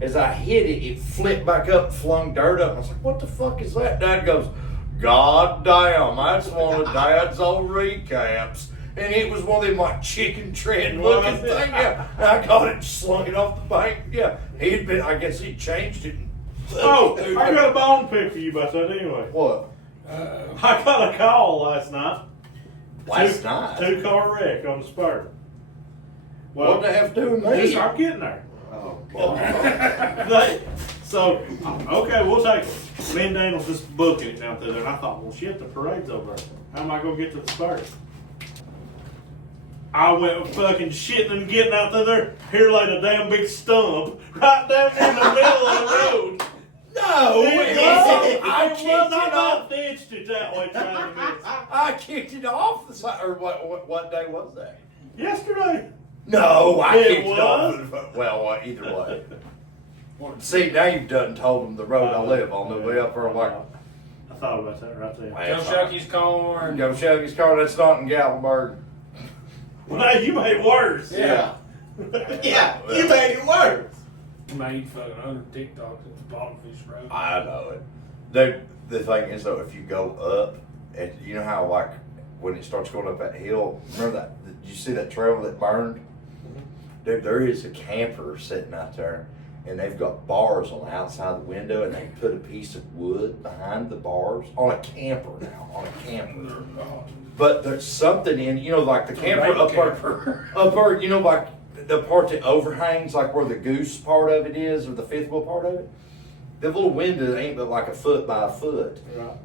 as I hit it, it flipped back up and flung dirt up. I was like, what the fuck is that? Dad goes, God damn, that's one of Dad's old recaps. and it was one of them like chicken tread looking thing. Yeah, and I got it, slung it off the bank. Yeah, he'd been. I guess he changed it. Oh, I got a bone pick for you about that anyway. What? I got a call last night. Last night? 2-car wreck on the spur. What did they have to do with me? I'm getting there. Oh, God. Okay, we'll take it. Me and Daniel just booking it out there. And I thought, well, shit, the parade's over there. How am I going to get to the spur? I went fucking shitting and getting out there. Here laid a damn big stump right down in the middle of the road. No, It I was. kicked it I off. ditched it that way trying to miss. I kicked it off the side. Or what day was that? Yesterday. No, I It kicked it was? off. Well, either way. See, now you've done told them the road I live on. They'll be up there like, I thought about that right there. Wow. Joe Shucky's corn. go Shelby's car. That's not in Gatlinburg. Well, you made it worse. Yeah. Yeah, you made it worse. Made fucking 100 TikToks at the bottom of this road. I know it. The thing is though, if you go up, and you know how like when it starts going up that hill, remember that? Did you see that trail that burned? Dude, there is a camper sitting out there, and they've got bars on the outside of the window, and they put a piece of wood behind the bars on a camper now, on a camper. But there's something in, you know, like the camper Right, up there, camper. up there, you know, like the part that overhangs, like where the goose part of it is, or the fifth wheel part of it. The little window ain't but like a foot by a foot. Right.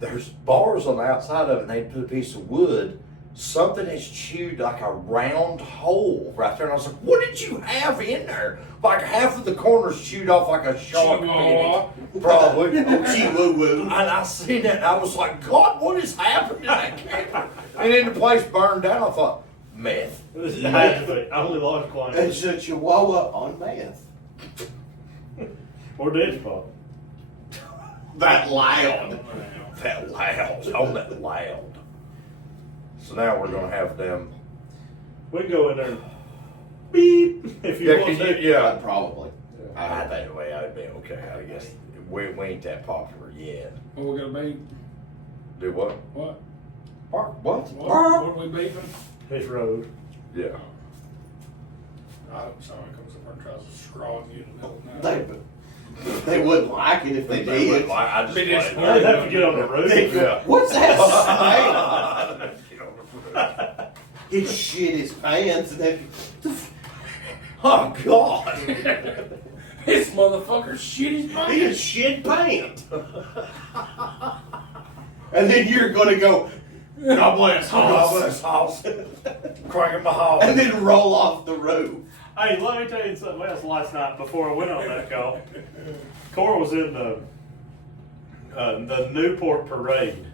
There's bars on the outside of it, and they put a piece of wood. Something has chewed like a round hole right there, and I was like, "What did you have in there?" Like half of the corners chewed off like a shark Chihuahua. bit, probably. Gee woo woo. And I seen that, and I was like, "God, what is happening to that camper?" And then the place burned down. I thought, meth. It had to be. Only logical answer. It's a Chihuahua on meth. Or ditch pop. That loud. That loud, on that loud. So now we're gonna have them. We can go in there and beep if you Yeah, want can to. you, yeah. Probably. I think the way I'd be okay. I guess we ain't that popular yet. What we gonna beef? Do what? What? What? What are we beefing? This road. Yeah. I hope someone comes up and tries to scrawl you in the middle of the night. They wouldn't like it if they did. I just Be played. I'd have to get on the roof. Yeah. What's that smell? Oh He shit his pants and then God! This motherfucker shit his he pants. just shit pants. And then you're gonna go, God bless house. Cranking my house. and then roll off the roof. Hey, let me tell you something else last night before I went on that call. Cora was in the Newport parade.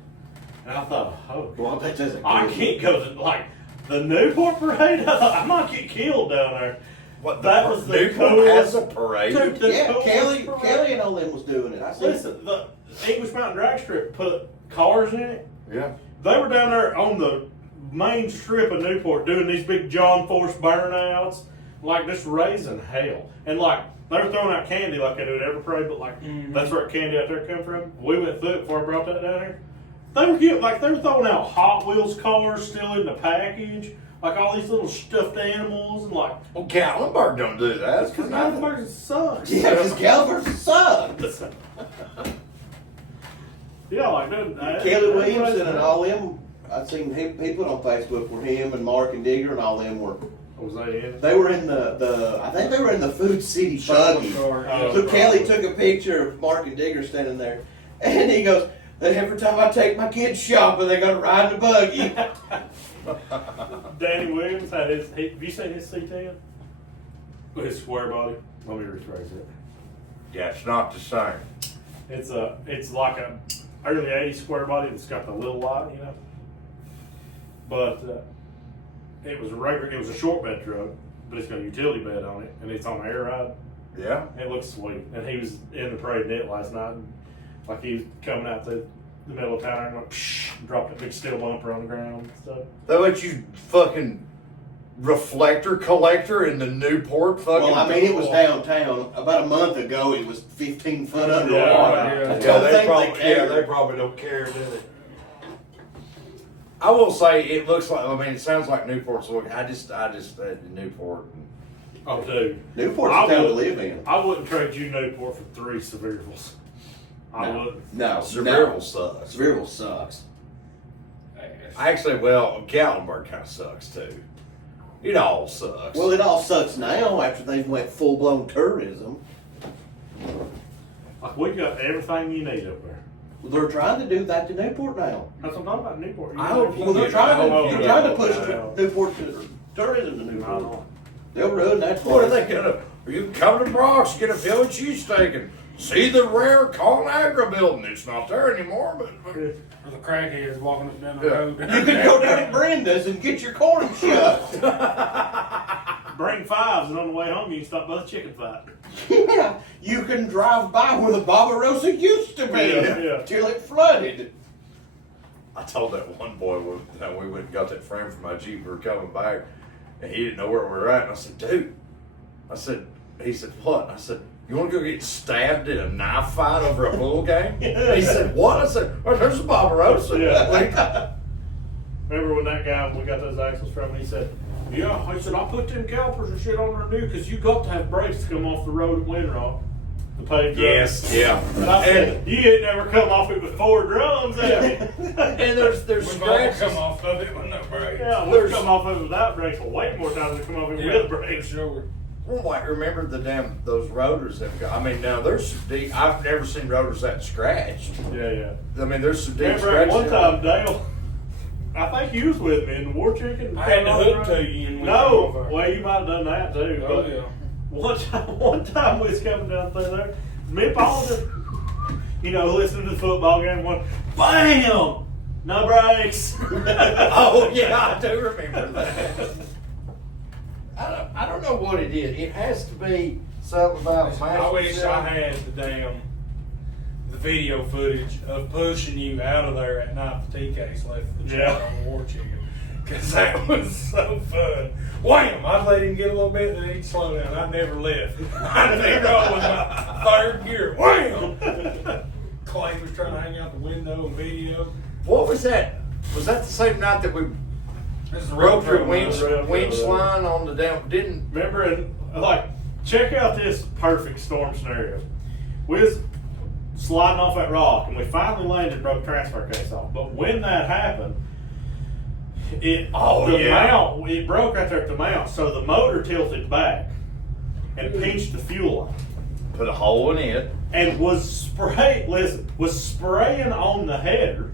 And I thought, oh, Well, that doesn't. I can't go to, like, the Newport parade? I thought, I might get killed down there. What? That was the Newport coolest- has a parade. Dude, the Yeah, coolest Kelly parade. and all them was doing it. I said, Listen, the English Mountain Drag Strip put cars in it. Yeah. They were down there on the main strip of Newport doing these big John Force burnouts, like just raising hell. And like they were throwing out candy like they do at every parade, but like that's where candy out there come from. We went through it before I brought that down here. They were they were throwing out Hot Wheels cars still in the package, like all these little stuffed animals and like. Well, Gatlinburg don't do that. That's because Gatlinburg sucks. yeah, because Gallagher sucks. Yeah, like dude, Kelly Williamson and all them. I seen he put on Facebook where him and Mark and Digger and all them were. Was they in? They were in the I think they were in the Food City buggy. Oh, So Kelly took a picture of Mark and Digger standing there, and he goes, "Every time I take my kids shopping, they gotta ride in the buggy." Danny Williams had his. Have you seen his C10? His square body. Let me rephrase it. Yeah, it's not the same. It's like a early '80s square body that's got the little light, you know. But it was a regular. It was a short bed truck, but it's got a utility bed on it, and it's on air ride. Yeah. It looks sweet. And he was in the parade net last night, and like he was coming out the middle of town and like, dropped a big steel bumper on the ground and stuff. They let you fucking reflector collector in the Newport fucking. Well, I mean, it was downtown. About a month ago, it was 15 foot underwater. Yeah, I Yeah, don't they think probably, they care. they probably don't care, do they? I will say it looks like. I mean, it sounds like Newport's look. I just Newport. Oh, dude. Newport's I a town to would- live in. I wouldn't trade you Newport for 3 Seviervilles. I wouldn't. No, Sevierville sucks. Sevierville sucks. Actually, well, Gatlinburg kind of sucks too. It all sucks. Well, it all sucks now after they went full blown tourism. Like, we got everything you need up there. They're trying to do that to Newport now. That's what I'm talking about, Newport. I hope Well, they're Yeah, trying I to, hope they're you trying to know. push Yeah. Newport tourism to I Newport. know. They'll ruin that. What are they gonna? You can come to Bronx, get a Philly cheesesteak, and see the rare Conagra building. It's not there anymore, but Or the crackheads walking up down the Yeah. road. You can go down to Brenda's and get your corn shucked. Bring 5s, and on the way home, you can stop by the chicken fight. Yeah, you can drive by where the Barbarossa used to be Yeah. till it flooded. I told that one boy when we went and got that frame for my Jeep. We were coming back, and he didn't know where we were at. And I said, "Dude," he said, "What?" I said, "You want to go get stabbed in a knife fight over a bull game?" He said, "What?" I said, "Well, there's a Barbarossa." Yeah. Remember when that guy, we got those axles from, and he said, "Yeah," I said, "I put them calipers and shit on there new because you got to have brakes to come off the road at Winterrock, the paved road." Yes, yeah. And I said, "You ain't never come off it with 4 drums, have you?" And there's We've all scratches. come off of it with no brakes. Yeah, we've come off of it without brakes, but way more times than come off it with brakes. for sure. Well, like, remember those rotors that got, I mean, now there's some deep, I've never seen rotors that scratched. Yeah. I mean, there's some deep Remember at scratches. one time, Dale, I think you was with me in the War Chicken. I had to hook to you and we came No, over. well, you might have done that too. Oh but yeah. One time we was coming down through there, me and Paul just, listening to the football game, one, BAM! No brakes. Oh, yeah, I do remember that. I don't know what it is. It has to be something about I wish I had the video footage of pushing you out of there at night. The tea case left the Yeah. truck on the War Chicken. Because that was so fun. Wham! I'd let him get a little bit and then he'd slow down. I'd never lift. I'd be rolling my 3rd gear. Wham! Clay was trying to hang out the window and video. What was that? Was that the same night that we This is the broke your road winch trip. line on the down? Didn't Remember, and check out this perfect storm scenario. We was sliding off that rock, and we finally landed and broke the transfer case off. But when that happened, it broke right there at the mount, so the motor tilted back and pinched the fuel line. put a hole in it? And was spraying on the header,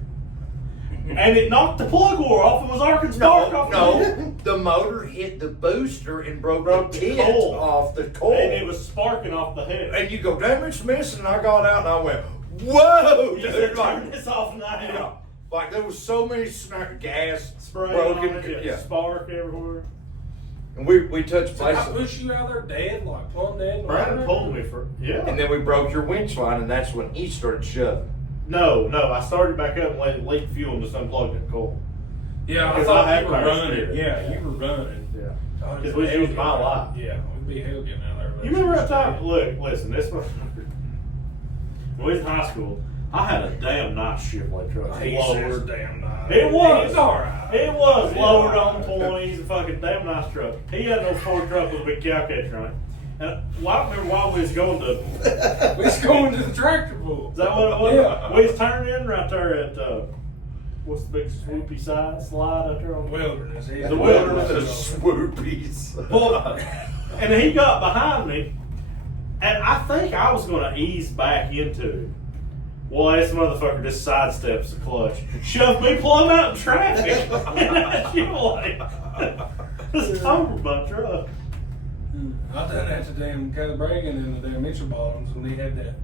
and it knocked the plug wire off and was arcing spark off the header. No, the motor hit the booster and broke the the tent coil. off the coil. And it was sparking off the header. And you go, damn, it's missing. And I got out and I went, whoa, You dude. said, Like, turn this off now. yeah. Like there was so many gas Spray broken. on it, Yeah. spark everywhere. And we touched Did I base. push you out there dead, like plumb dead? Brandon pulled me for, And then we broke your winch line, and that's when he started shoving. No, I started back up and let it leak fuel and just unplugged it cool. Yeah, I Because thought I had you were power running. steering. Yeah, you were running. Yeah. Oh, Because we used my life. Yeah, we'd be hell getting out there. You remember that time? Look, listen, this was when we was in high school. I had a damn nice Chevrolet truck. He Lowered. says damn nice. It was. It's alright. It was Yeah. lowered on 20s, a fucking damn nice truck. He had no Ford truck with a big cow catcher on it. And well, I remember while we was going to, We was going to the tractor pool. is that what it was? Yeah. We was turning in right there at, what's the big swoopy slide out there on the Wilderness. The wilderness. The swoopies. Well, and he got behind me, and I think I was going to ease back into it. Well, this motherfucker just sidesteps the clutch, shoved me plumb out in traffic. You like, it's over my truck. I done that to damn Kelly Bragan in the damn Mitchell bottoms when he had that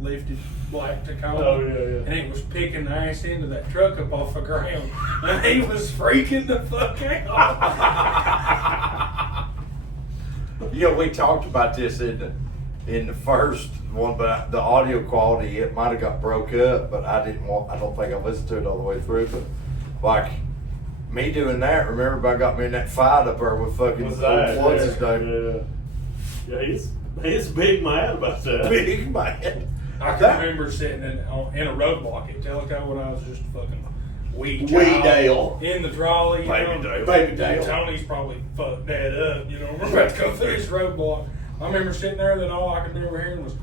lifted black Tacoma. Oh, yeah. And it was picking the ass into that truck up off the ground. And he was freaking the fuck out. You know, we talked about this in the first one, but the audio quality, it might have got broke up, but I don't think I listened to it all the way through. But like me doing that, remember I got me in that fight up there with fucking What's that? what's his name? Yeah, he's big mad about that. Big man. I can remember sitting in a roadblock at Telco when I was just fucking wee Dale. in the trolley. Baby Dale. Baby Dale. Tony's probably fucked Dad up. You know, we're about to go through this roadblock. I remember sitting there, then all I could remember hearing was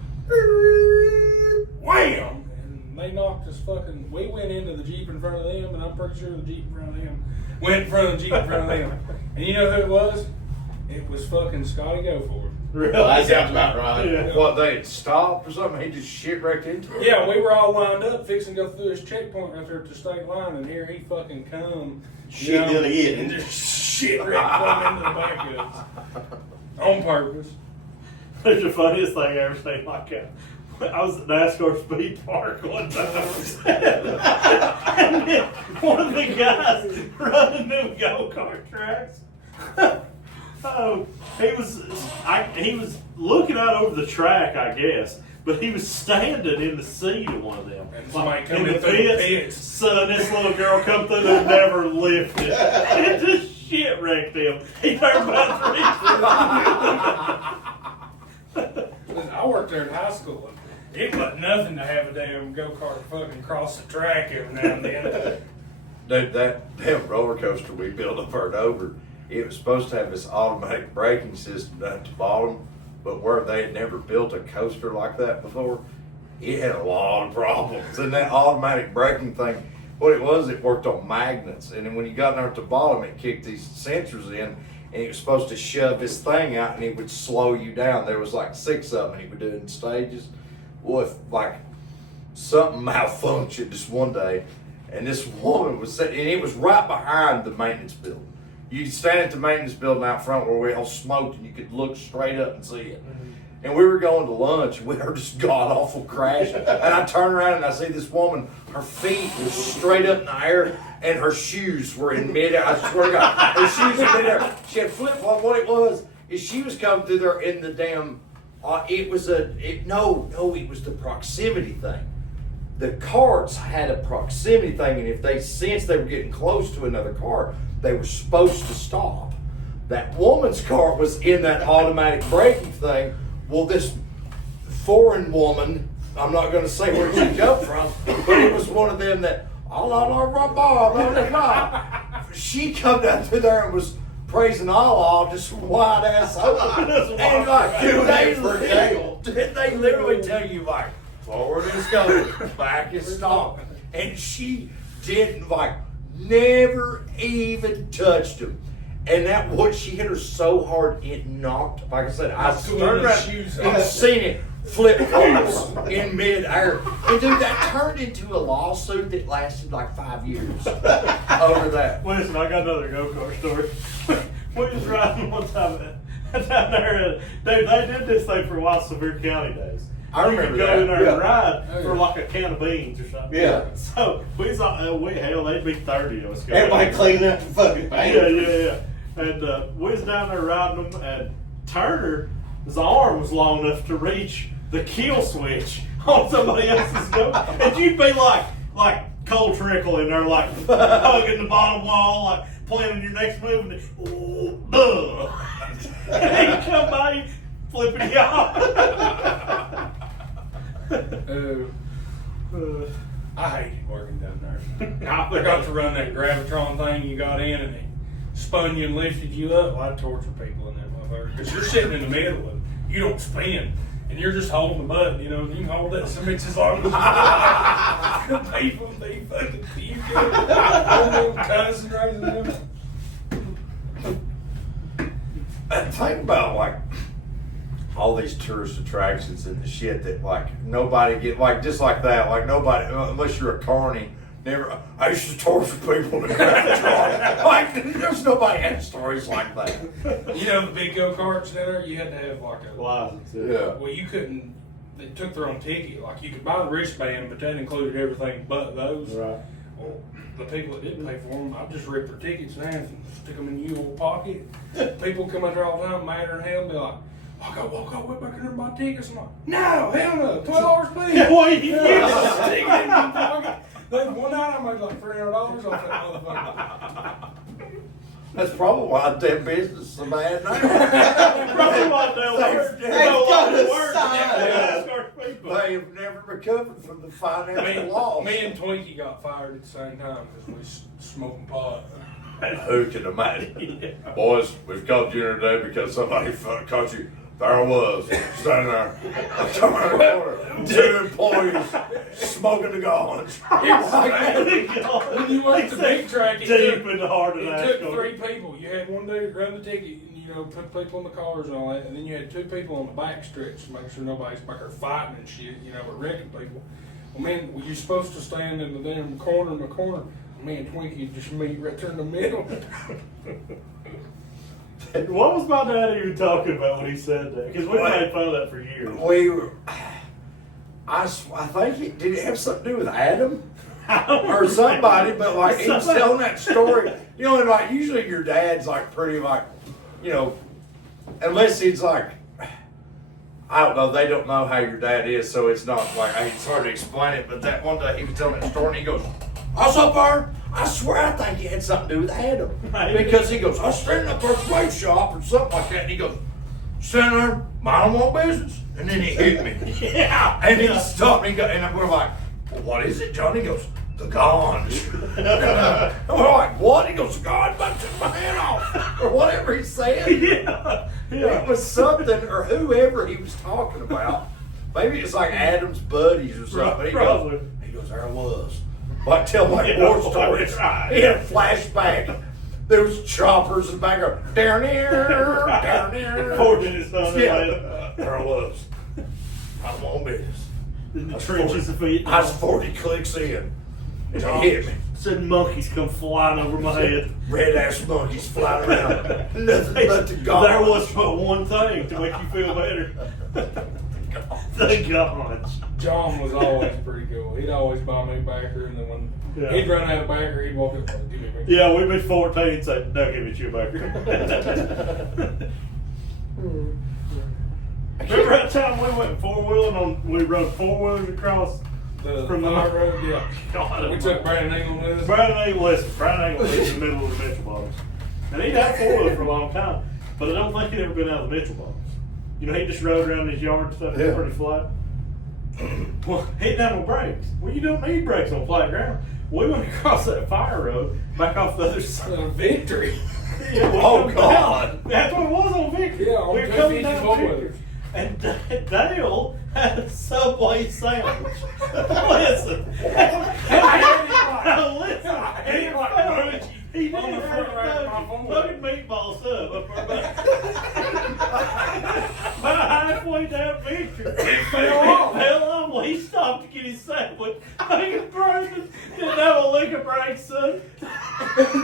wham, and they knocked us fucking. We went into the Jeep in front of them, and I'm pretty sure the Jeep in front of them went in front of the Jeep in front of them. And you know who it was? It was fucking Scotty Goforth. Really? Well, that sounds about right. Yeah. What, they had stopped or something? He just shit wrecked into it? Yeah, we were all lined up, fixing to go through this checkpoint right there at the state line, and here he fucking come. Shit till he hit. And just shit wrecked plumb into the back of us. On purpose. It's the funniest thing I ever seen like that. I was at NASCAR Speed Park one time. And then one of the guys running them go-kart tracks. Oh, he was looking out over the track, I guess, but he was standing in the seat of one of them. And somebody in coming the through the pits. Son, this little girl come through and never lifted. It just shit wrecked him. He turned about 3 Listen, I worked there in high school, and it wasn't nothing to have a damn go-kart fucking cross the track every now and then. Dude, that damn roller coaster we built up there at Over, it was supposed to have this automatic braking system down at the bottom, but where they had never built a coaster like that before, it had a lot of problems. And that automatic braking thing, what it was, it worked on magnets. And then when you got down at the bottom, it kicked these sensors in, and it was supposed to shove this thing out, and it would slow you down. There was like 6 of them, and he would do it in stages. Well, if like something malfunctioned this one day, and this woman was sitting, and it was right behind the maintenance building. You could stand at the maintenance building out front where we all smoked, and you could look straight up and see it. And we were going to lunch, and we heard this god awful crash. And I turn around and I see this woman, her feet were straight up in the air, and her shoes were in midair. I swear to God, her shoes were in midair. She had flip flop. What it was is she was coming through there in the damn. It was the proximity thing. The carts had a proximity thing, and if they sensed they were getting close to another car, they were supposed to stop. That woman's car was in that automatic braking thing. Well, this foreign woman, I'm not going to say where she jumped from, but it was one of them that, she come down through there and was praising Allah, just wide ass open. And like, they literally tell you like, forward is going, back is stopping. And she didn't never even touched him. And that what she hit her so hard it knocked. Like I said, I turned around and seen it flip flops in midair. And dude, that turned into a lawsuit that lasted like 5 years over that. Listen, I got another go-kart story. We was riding one time down there. Dude, they did this thing for a while, Sevier County days. I remember you could go in that. there and ride for like a can of beans or something. Yeah. So we was like, hell, they'd be 30 of us going. Everybody cleaning up the fucking paint. Yeah. And we was down there riding them, and Turner, his arm was long enough to reach the kill switch on somebody else's go. And you'd be like Cole Trickle in there, like hugging the bottom wall, like planning your next move, and and he'd come by, flipping you off. I hated working down there. I got to run that gravitron thing you got in, and it spun you and lifted you up. Well, I torture people in that motherfucker because you're sitting in the middle and you don't spin, and you're just holding the button. You know, you can hold that some inches as long as you want. People be fucking puking, cussing, raising them. And think about all these tourist attractions and the shit that nobody get just like that, nobody unless you're a carny. Never. I used to torture people in the gravitron. There's nobody had stories like that. You know the big go-karts down there, you had to have a License. Yeah. well, you couldn't. They took their own ticket. You could buy the wristband, but that included everything but those. Right. Well, the people that didn't pay for them, I just ripped their tickets in half and stick them in your little pocket. People come out there all the time, madder than hell, and be like, I gotta walk all the way back in there and buy tickets. I'm like, no, hell no, $12, please. What you Stick it in my pocket. Then one night I made like $300 off that motherfucker. That's probably why damn business is a bad name. Probably why they'll work. They got a sign. They have never recovered from the financial loss. Me and Twinkie got fired at the same time because we smoking pot. Who can imagine? Boys, we've called you here today because somebody caught you. There I was, standing there, come around the corner, 2 employees smoking the gons. When you went to Big Track, Deep in the heart of that. it took 3 people. You had one dude run the ticket, and put people in the cars and all that, and then you had 2 people on the back stretch to make sure nobody's back there fighting and shit, but wrecking people. Well, man, you're supposed to stand in the damn corner. Me and Twinkie just meet right there in the middle. What was my dad even talking about when he said that? Because we made fun of that for years. I think did it have something to do with Adam or somebody? But like he was telling that story, and like usually your dad's like pretty like, unless he's like, I don't know, they don't know how your dad is, so it's not like it's hard to explain it. But that one day he was telling that story, and he goes, "I was up there. I swear I think it had something to do with Adam." Right. Because he goes, "I was standing up there at the weight shop or something like that," and he goes, "Standing there, mind my own business," and then he hit me. Yeah. And he stopped me, and we're like, "Well, what is it, John?" He goes, "The gons." And we're like, "What?" He goes, "The gons about to take my hand off," or whatever he said. Yeah. It was something, or whoever he was talking about. Maybe it's like Adam's buddies or something. Probably. He goes, "There I was." Like tell like war stories. Right. He had a flashback. There was choppers in the background. Down here, down here. 4 minutes on the Yeah, way. there I was. I'm on business. In the trenches of it. I was 40 clicks in, and he hit me. Said monkeys come flying over my head. Red ass monkeys flying around. Nothing but the gons. There was but one thing to make you feel better. The gons. John was always pretty cool. He'd always buy me a backer, and then when he'd run out of backer, he'd walk up and give me a backer. Yeah, we'd be 14 and say, "No, give it you back." Remember that time we went 4-wheeling we rode 4-wheelers across From the hard road, yeah. God, We took Brandon England with us. Brandon England lives in the middle of the Mitchell Bottoms. And he'd had 4-wheeler for a long time, but I don't think he'd ever been out of the Mitchell Bottoms. He just rode around his yard and stuff. Yeah. Pretty flat. Well, he didn't have no brakes. Well, you don't need brakes on flat ground. We went across that fire road back off the other side. Victory. Yeah, Oh, God. That's what it was on Victory. Yeah, on we were 2 coming inches down of Victory. weather. And Dale had a Subway sandwich. Listen. Listen. He didn't On the have front rack of my phone. fucking meatballs up our back. About halfway down Victory. He fell off. Well, he stopped to get his sandwich. Brandon didn't have a lick of brakes, son.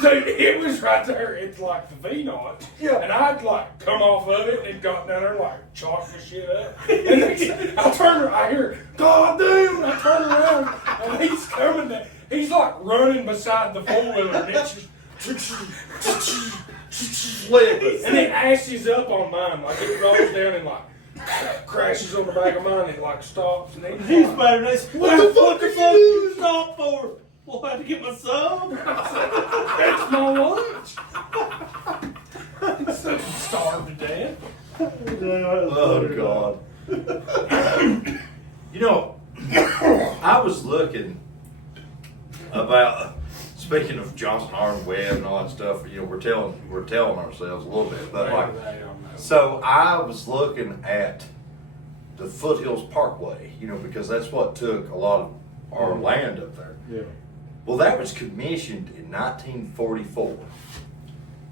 Dude, it was right there. It's like the V-notch. Yeah. And I'd like come off of it and got down there like chalk the shit up. And I turn around, I hear, "God damn!" And I turn around and he's coming down. He's like running beside the 4-wheeler and it's just and it ashes up on mine. Like it rolls down and like crashes on the back of mine and it like stops and He's better than this. What the fuck are you doing? Stop for? Well, I had to get my sub. That's my lunch. So starved to death. Oh, God. I was looking about, speaking of Johnson Arm Webb and all that stuff, we're telling ourselves a little bit, but like, so I was looking at the Foothills Parkway, because that's what took a lot of our land up there. Yeah. Well, that was commissioned in 1944.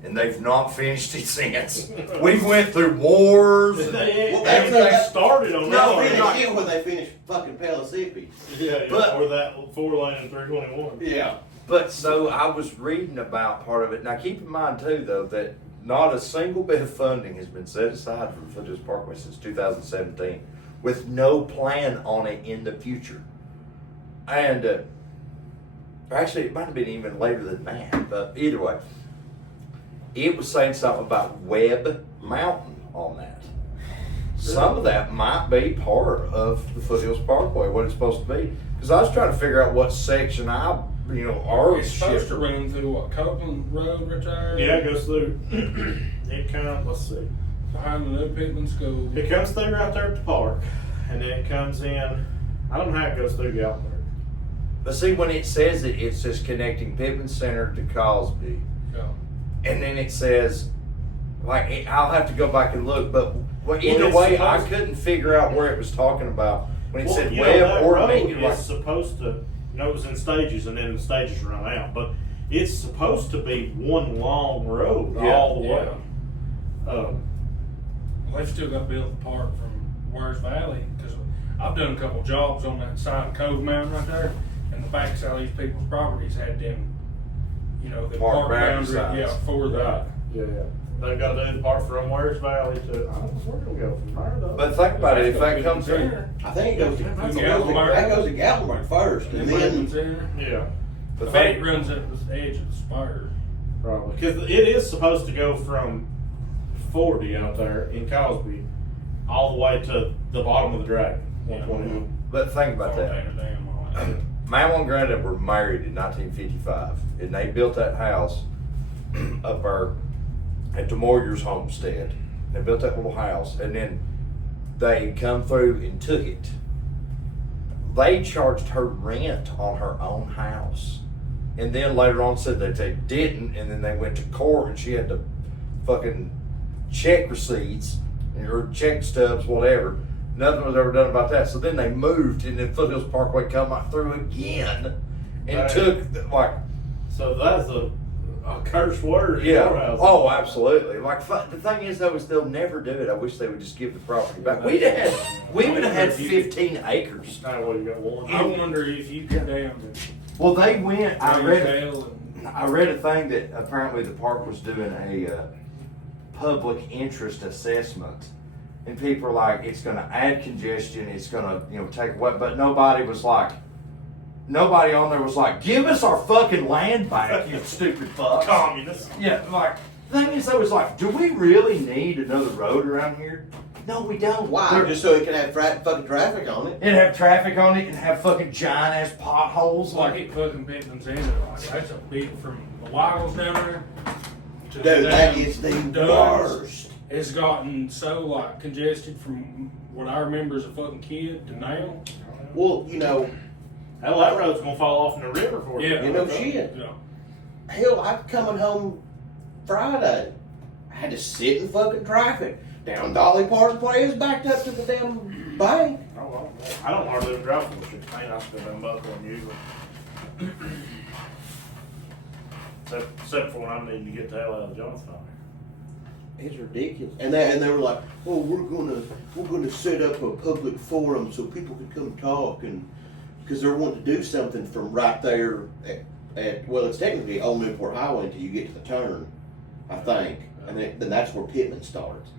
And they've not finished it since. We've went through wars. Everything started on No, that. finish it when they finish fucking Pellissippi. Yeah, But- or that 4-lane 321. Yeah. But so I was reading about part of it. Now keep in mind too, though, that not a single bit of funding has been set aside for the Foothills Parkway since 2017, with no plan on it in the future. And actually, it might have been even later than that. But either way, it was saying something about Webb Mountain on that. Some of that might be part of the Foothills Parkway, what it's supposed to be. Because I was trying to figure out what section our It's supposed to run through what, Copeland Road right there? Yeah, it goes through. It comes, let's see. Behind the new Pittman School. It comes through right there at the park. And then it comes in I don't know how it goes through Gatlinburg. But see, when it says it says connecting Pittman Center to Cosby. Yeah. And then it says, like, I'll have to go back and look, but either it's way, I supposed- couldn't figure out where it was talking about when it said you know, web that or road Macon. Like, is supposed to, it was in stages, and then the stages run out. But it's supposed to be one long road Yeah. all the way. They've still got to build the park from Warriors Valley, because I've done a couple jobs on that side of Cove Mountain right there, and the backside of these people's properties had them, you know, the Park park boundary, boundary yeah, signs. for that. Yeah. They've got to do the part from Warriors Valley to, I don't know where it'll go from there though. but think about it, if that comes in, I think it goes to, That's that goes to Gatlinburg first, and then, Yeah. the The thing, it runs at the edge of the spire. Probably. Because it is supposed to go from 40 out there in Cosby all the way to the bottom of the Dragon, 121. but think about that. Mama and Granddad were married in 1955, and they built that house up there at the Moyers homestead. They built that little house, and then they come through and took it. They charged her rent on her own house, and then later on said that they didn't, and then they went to court, and she had to fucking check receipts or check stubs, whatever. Nothing was ever done about that. So then they moved, and then Foothills Parkway come out through again, and Right. took like, So that's a curse word in yeah, your house. oh, absolutely. Like the thing is though, is they'll never do it. I wish they would just give the property back. We would have had 15 acres. Now what, you got one? I wonder if you get down to Well, they went. I and read a thing that apparently the park was doing a public interest assessment, and people are like, it's going to add congestion, it's going to take away, but nobody on there was like, give us our fucking land back, you stupid fuck. Communist. Yeah, like the thing is though, is like, do we really need another road around here? No, we don't. why? Just so it can have fucking traffic on it. And have traffic on it and have fucking giant ass potholes. like Like, it fucking Pittman's in it. Like that's a big from the Wiles down there. To Dude, that down is the Dunn's. worst. It's gotten so like congested from what I remember as a fucking kid to now. Well, Hell, that road's gonna fall off in the river for you. Yeah. You know shit. Yeah. Hell, I'm coming home Friday. I had to sit in fucking traffic. Down Dolly Park Place, backed up to the damn bank. Oh, well, I don't hardly ever drive from the street. I spend them both on usually. Except for when I'm needing to get the hell out of Johnstown. It's ridiculous. And they were like, "Oh, we're gonna set up a public forum so people can come talk," and because they're wanting to do something from right there at well, it's technically Old Newport Highway until you get to the turn, I think, and then that's where Pittman starts.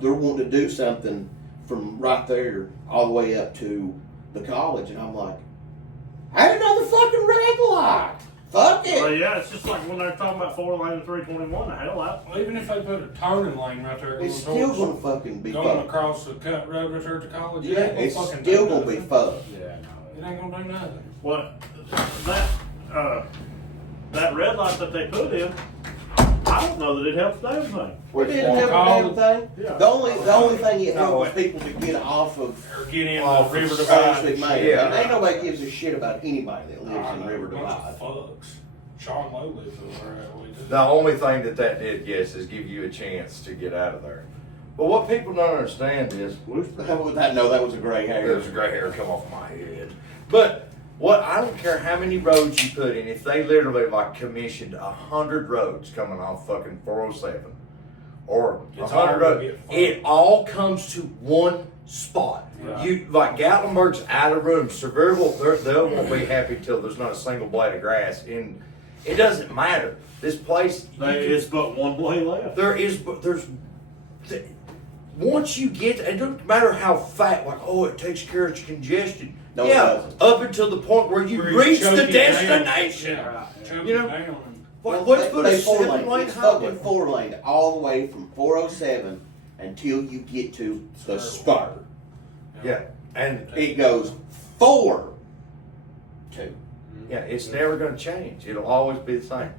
They're wanting to do something from right there all the way up to the college, and I'm like, add another fucking red light. Fuck Well, it. yeah, it's just like when they're talking about 4 lane and 321. The hell out. Well, even if they put a turning lane right there, It's going still towards- gonna fucking be going fucked. across the cut road right there to college. Yeah, it ain't it's gonna fucking still do gonna be nothing. fucked. Yeah, It ain't gonna do nothing. Well, that red light that they put in, I don't know that it helps the damn thing. It didn't one? have a damn thing. Yeah. The only thing it No, helped was people to get off of Or get in Oh, the river Thursday, divide. May. Yeah. And ain't nobody gives a shit about anybody that lives I in know, River bunch Divide. of fucks. Sean Lowe lives over there. I believe. the only thing that did, yes, is give you a chance to get out of there. But what people don't understand is, That was a gray hair. there's a gray hair come off my head. But I don't care how many roads you put in, if they literally like commissioned 100 roads coming off fucking 407 or It's 100 all gonna roads, get fucked. it all comes to one spot. Right. You like Gatlinburg's out of room. Sevierville, they won't be happy till there's not a single blade of grass. And it doesn't matter. This place, It's but one way left. there's once you get, it doesn't matter how fat, like, oh, it takes care of congestion. No, it yeah, doesn't. up until the point where you Where you reach choke the it down. destination. Yeah, choke You it know? down and- Like, let's put a They 7-lane It's highway. fucking 4-lane all the way from 407 until you get to the spur. Yeah, and It goes 4 2. yeah, it's never going to change. It'll always be the same.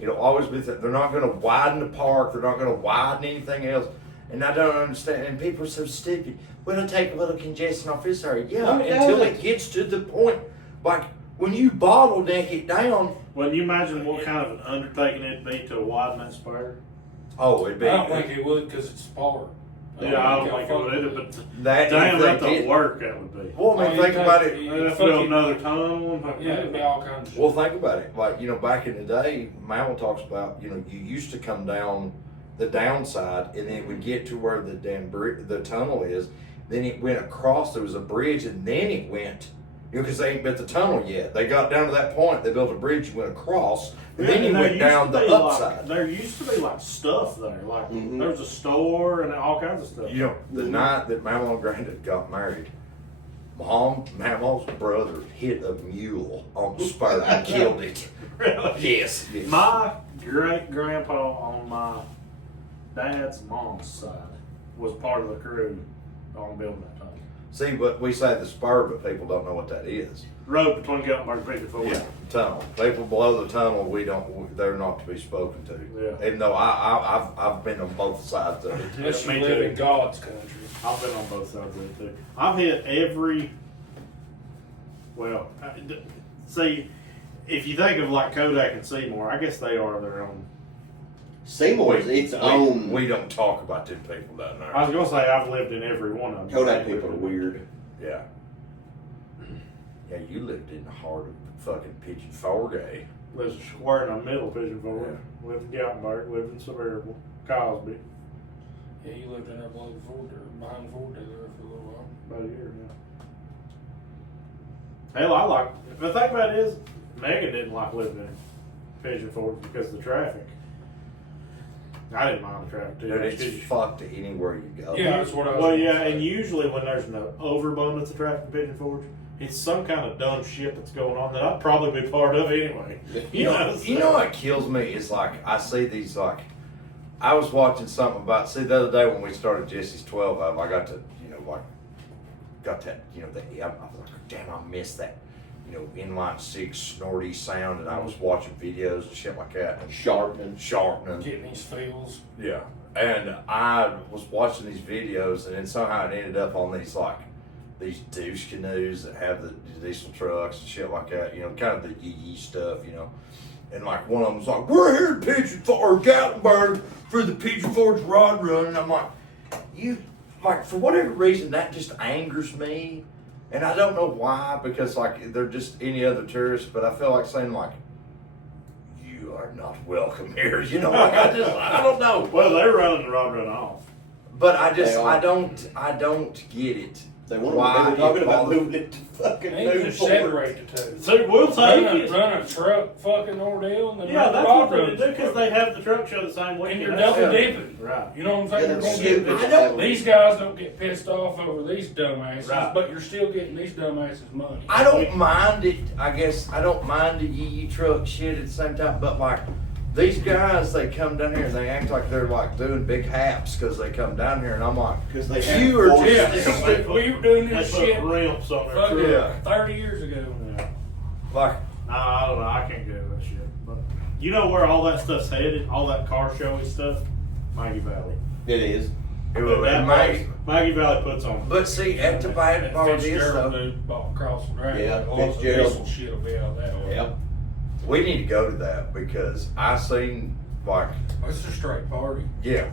It'll always be the same. They're not going to widen the park. They're not going to widen anything else. And I don't understand, and people are so stupid. Well, it'll take a little congestion off this area. Yeah, No, it until doesn't. it gets to the point, like, when you bottleneck it down, Well, you imagine what kind of an undertaking it'd be to widen that spur? oh, it'd be. I don't think it would because it's spar. Yeah, I don't think it would either, but that, damn, if they that's the did- work that would be. Well, I mean, think about it. They'd have to build another tunnel. Yeah, it'd be all kinds of shit. Well, think about it. Like, back in the day, Mama talks about, you used to come down the downside and then it would get to where the damn the tunnel is. Then it went across, there was a bridge, and then it went, because they ain't built the tunnel yet. They got down to that point, they built a bridge, went across, and then you there went used down to the be, like, upside. there used to be like stuff there, like Mhm. there was a store and all kinds of stuff. The night that Mama and Granddad got married, Mama's brother hit a mule on the spur and killed it. Really? Yes. My great grandpa on my dad's mom's side was part of the crew on building that tunnel. See, but we say the spur, but people don't know what that is. Road between Geltenberg and Pigeon Forge. Yeah, tunnel. People below the tunnel, they're not to be spoken to. Yeah. Even though I've been on both sides of it. Unless you me live too. in God's country. I've been on both sides of it too. I've hit every. Well, see, if you think of like Kodak and Seymour, I guess they are their own. Seymour's its own. We don't talk about them people down there. I was gonna say I've lived in every one of them. Kodak people are weird. Yeah. Yeah, you lived in the heart of fucking Pigeon Forge. Lives square in the middle of Pigeon Forge. Lived in Geltenberg. Lived in Sevierville, Cosby. Yeah, you lived in there below the Ford, or behind the Ford dealer for a little while. About a year, yeah. Hell, I like. The thing about it is, Megan didn't like living in Pigeon Forge because of the traffic. I didn't mind the traffic too. Dude, much, it's 'cause you- fucked anywhere you go. Yeah, that's what I was Well, gonna yeah, say. and usually when there's no overabundance of traffic in Pigeon Forge, it's some kind of dumb shit that's going on that I'd probably be part of anyway. You know what kills me is like I see these like I was watching something about the other day when we started Jesse's 12 I got to got that the I was like damn I missed that inline six snorty sound and I was watching videos and shit like that and Sharpening. Getting these feels. yeah, and I was watching these videos and then somehow it ended up on these douche canoes that have the diesel trucks and shit like that, kind of the yee stuff, And like one of them was like, we're here in Pigeon Forge, Gatlinburg for the Pigeon Forge Rod Run. And I'm like, for whatever reason, that just angers me. And I don't know why, because like they're just any other tourist, but I feel like saying like, you are not welcome here. I don't know. Well, they're running the Rod Run off. But I don't get it. They want Why to. They were talking it about bothers- moving it to fucking They need to Newport. separate the two. So we'll take it. Run a truck fucking ordeal and then Yeah, run the that's rock what they runs. do because they have the truck show the same week. And you're that's- double dipping. Right. You know what I'm saying? Yeah, You're that's gonna get- stupid. I don't- These guys don't get pissed off over these dumbasses, Right. but you're still getting these dumbasses money. I don't mind it. I guess I don't mind the yee truck shit at the same time. But like these guys, they come down here and they act like they're like doing big haps because they come down here, and I'm like, Because they you have are forced just it. Yeah. Dude, we were doing They this put shit ramps on their fucking truck. Yeah. 30 years ago. Yeah. like Nah, I don't know. I can't do that shit. But you know where all that stuff's headed? All that car showy stuff? Maggie Valley. It is. That Maggie. Maggie Valley puts on. But see, at the bad part is Fitzgerald though, dude bought across the drive. Yeah, All the Fitzgerald. diesel shit will be out that way. Yep. we need to go to that because I seen like It's a straight party. yeah.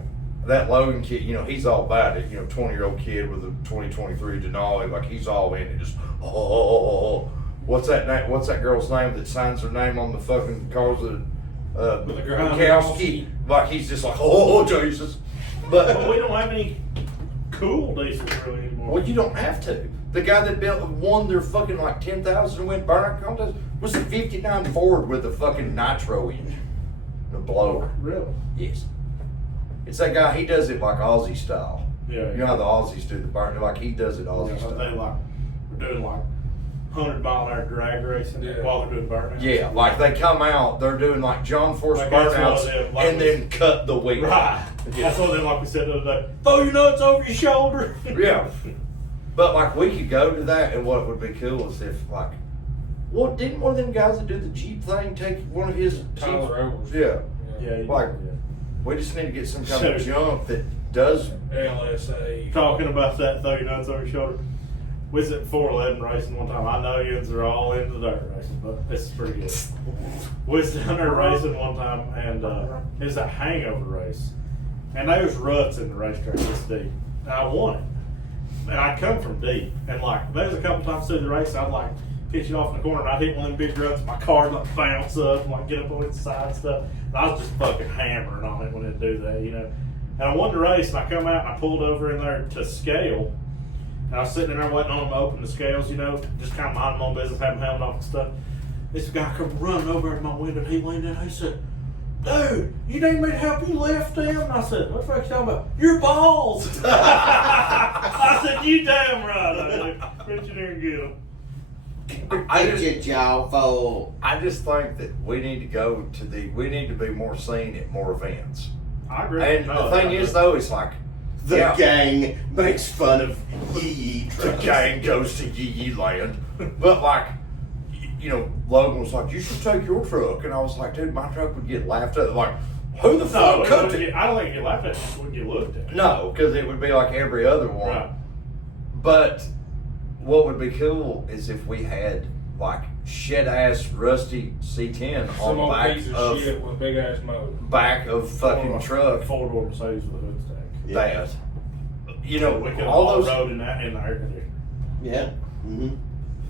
That Logan kid, he's all about it. 20-year-old kid with a 2023 Denali, like he's all in it. Just what's that name? What's that girl's name that signs her name on the fucking cars of With the Gronkowski? Like he's just like Jesus. But we don't have any cool diesels really anymore. Well, you don't have to. The guy that won their fucking like 10,000 and went burnout contest was a '59 Ford with a fucking nitro engine, the blower. Really? Yes. It's that guy. He does it like Aussie style. Yeah. You know how the Aussies do the burn? Like he does it Aussie They style. like we're doing like 100-mile-an-hour drag racing Yeah. while they're doing burnouts. Yeah, like they come out, they're doing like John Force Like that's burnouts what it is, like and then cut the wheel. Right. Yeah. That's what they like we said the other day. Throw your nuts over your shoulder. Yeah. But like we could go to that, and what would be cool is if like, what didn't one of them guys that do the Jeep thing take one of his Tyler Owens. Yeah. Yeah. Like we just need to get some kind of Sure. junk that does LSA. Talking about that, throw your nuts over your shoulder. We was at 411 racing one time. I know yous are all into dirt racing, but this is pretty good. We was down there racing one time, and it was a hangover race. And there was ruts in the racetrack this deep. And I won it. And I come from deep. And like, there was a couple times through the race, I'd like pitch it off in the corner, and I'd hit one of them big ruts, my car would like bounce up and like get up on its side and stuff. And I was just fucking hammering on it when it do that, you know. And I won the race, and I come out and I pulled over in there to scale. And I was sitting in there waiting on them to open the scales, you know, just kind of minding my own business, having helmet off and stuff. This guy come running over at my window, and he leaned in and he said, "Dude, you need me to help you lift them?" And I said, "What the fuck you talking about?" "Your balls." I said, "You damn right I do. Reach in there and get them." Get your jaw full. I just think that we need to go to we need to be more seen at more events. I agree. And the thing is, though, it's like, The gang makes fun of Yee the gang goes to Yee Land. But like, you know, Logan was like, "You should take your truck." And I was like, "Dude, my truck would get laughed at." Like, who the fuck could it? I don't think you get laughed at, just wouldn't get looked at. No, because it would be like every other one. Right. But what would be cool is if we had like shit ass rusty C10 Some on old back piece of of shit with a big ass motor. back of fucking truck. 4-door Mercedes with a hood stack. That, you know, We could have all all those. rode in that in the air conditioner. Yeah. Mm-hmm.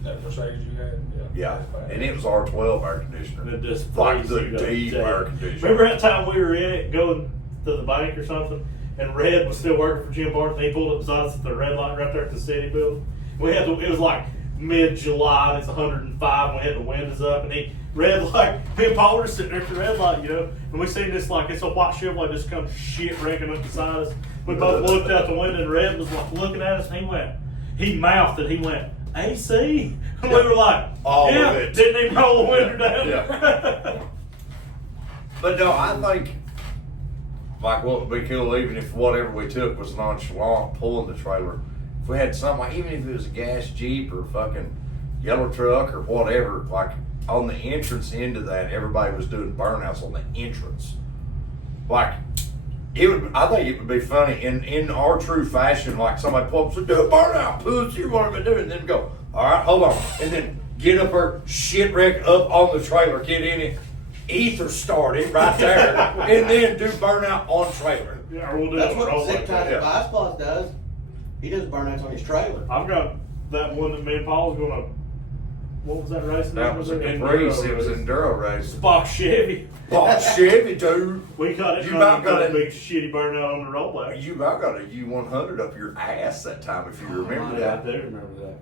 That Mercedes you had? Yeah, and it was R12 air conditioner. It just Like freezes the you to deep death. air conditioner. Remember that time we were in it going to the bank or something, and Red was still working for Jim Barton, and he pulled up beside us at the red light right there at the city building. It was like mid-July, and it's 105, and we had the windows up, and me and Paul were sitting there at the red light, you know, and we seen this like, it's a white Chevrolet just come shit wrecking up beside us. We both looked out the window, and Red was like looking at us, and he mouthed it, he went, "AC?" And we were like, All yeah, of it. didn't even roll the window down. Yeah. But no, I think like what would be cool, even if whatever we took was nonchalant pulling the trailer. If we had something, like, even if it was a gas Jeep or fucking yellow truck or whatever, like on the entrance into that, everybody was doing burnouts on the entrance. Like, I think it would be funny in our true fashion, like somebody pull up and say, "Do a burnout, pussy, what have I been doing?" And then go, "All right, hold on." And then get up there, shit wreck up on the trailer, get in it, ether start it right there, and then do burnout on trailer. Yeah, or we'll do That's it what roll Zip like Tie that. at Vice Plus does. He does burnouts on his trailer. I've got that one that me and Paul was gonna. What was that race? That was a Enduro Caprice, it was race. enduro race. Box Chevy. Box Chevy, dude. We got it. You You about got a it. big shitty burnout on the rollback. You about got a U100 up your ass that time, if you remember Yeah, I that. do remember that.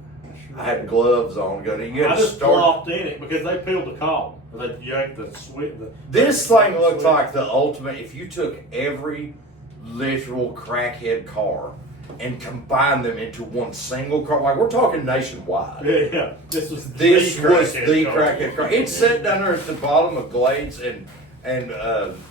I had gloves on, gunning. You I had to just start. flopped in it because they peeled the column. They yanked the switch. This thing looked like the ultimate. If you took every literal crackhead car and combined them into one single car, like we're talking nationwide. Yeah. This was This was the car. crackhead car. It's set down there at the bottom of Glades and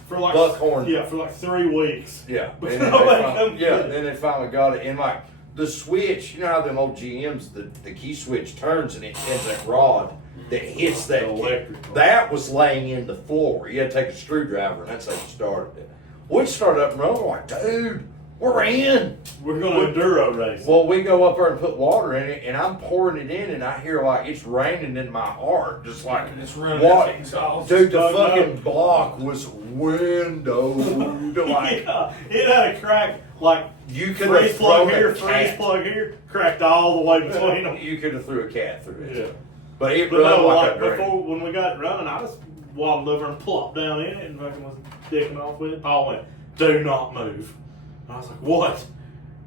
For like Buckhorn. Yeah, for like 3 weeks. Yeah. But And then nobody they come get it. then they finally got it. And like the switch, you know how them old GMs, the key switch turns and it has that rod that hits that. The electrical. That was laying in the floor. You had to take a screwdriver and that's how you started it. We started up and running like, dude, we're in. We're going to enduro race. Well, we go up there and put water in it, and I'm pouring it in, and I hear like it's raining in my heart, just like It's running what? that exhaust. Dude, the Oh, no. fucking block was windowed. Like Yeah, it had a crack like you could freeze have plug thrown here, a freeze cat. plug here, cracked all the way between them. You could have threw a cat through it. Yeah. But it But run no, like like a dream. before when we got it running, I just waddled over and plopped down in it and fucking was dicking off with it. Paul went, "Do not move." And I was like, "What?"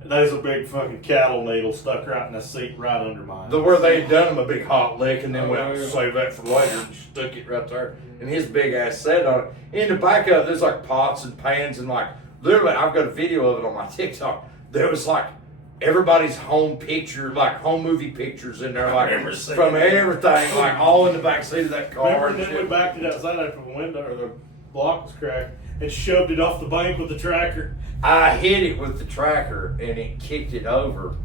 There's a big fucking cattle needle stuck right in the seat right under mine. Where they had done him a big hot lick and then Oh, went, yeah. save that for later and stuck it right there. And his big ass sat on it. In the back of it, there's like pots and pans and like, literally, I've got a video of it on my TikTok. There was like everybody's home picture, like home movie pictures in there, like from everything, like all in the back seat of that car. Remember, And then we shit. backed it outside after the window, or the block was cracked, and shoved it off the bank with the tracker. I hit it with the tracker and it kicked it over,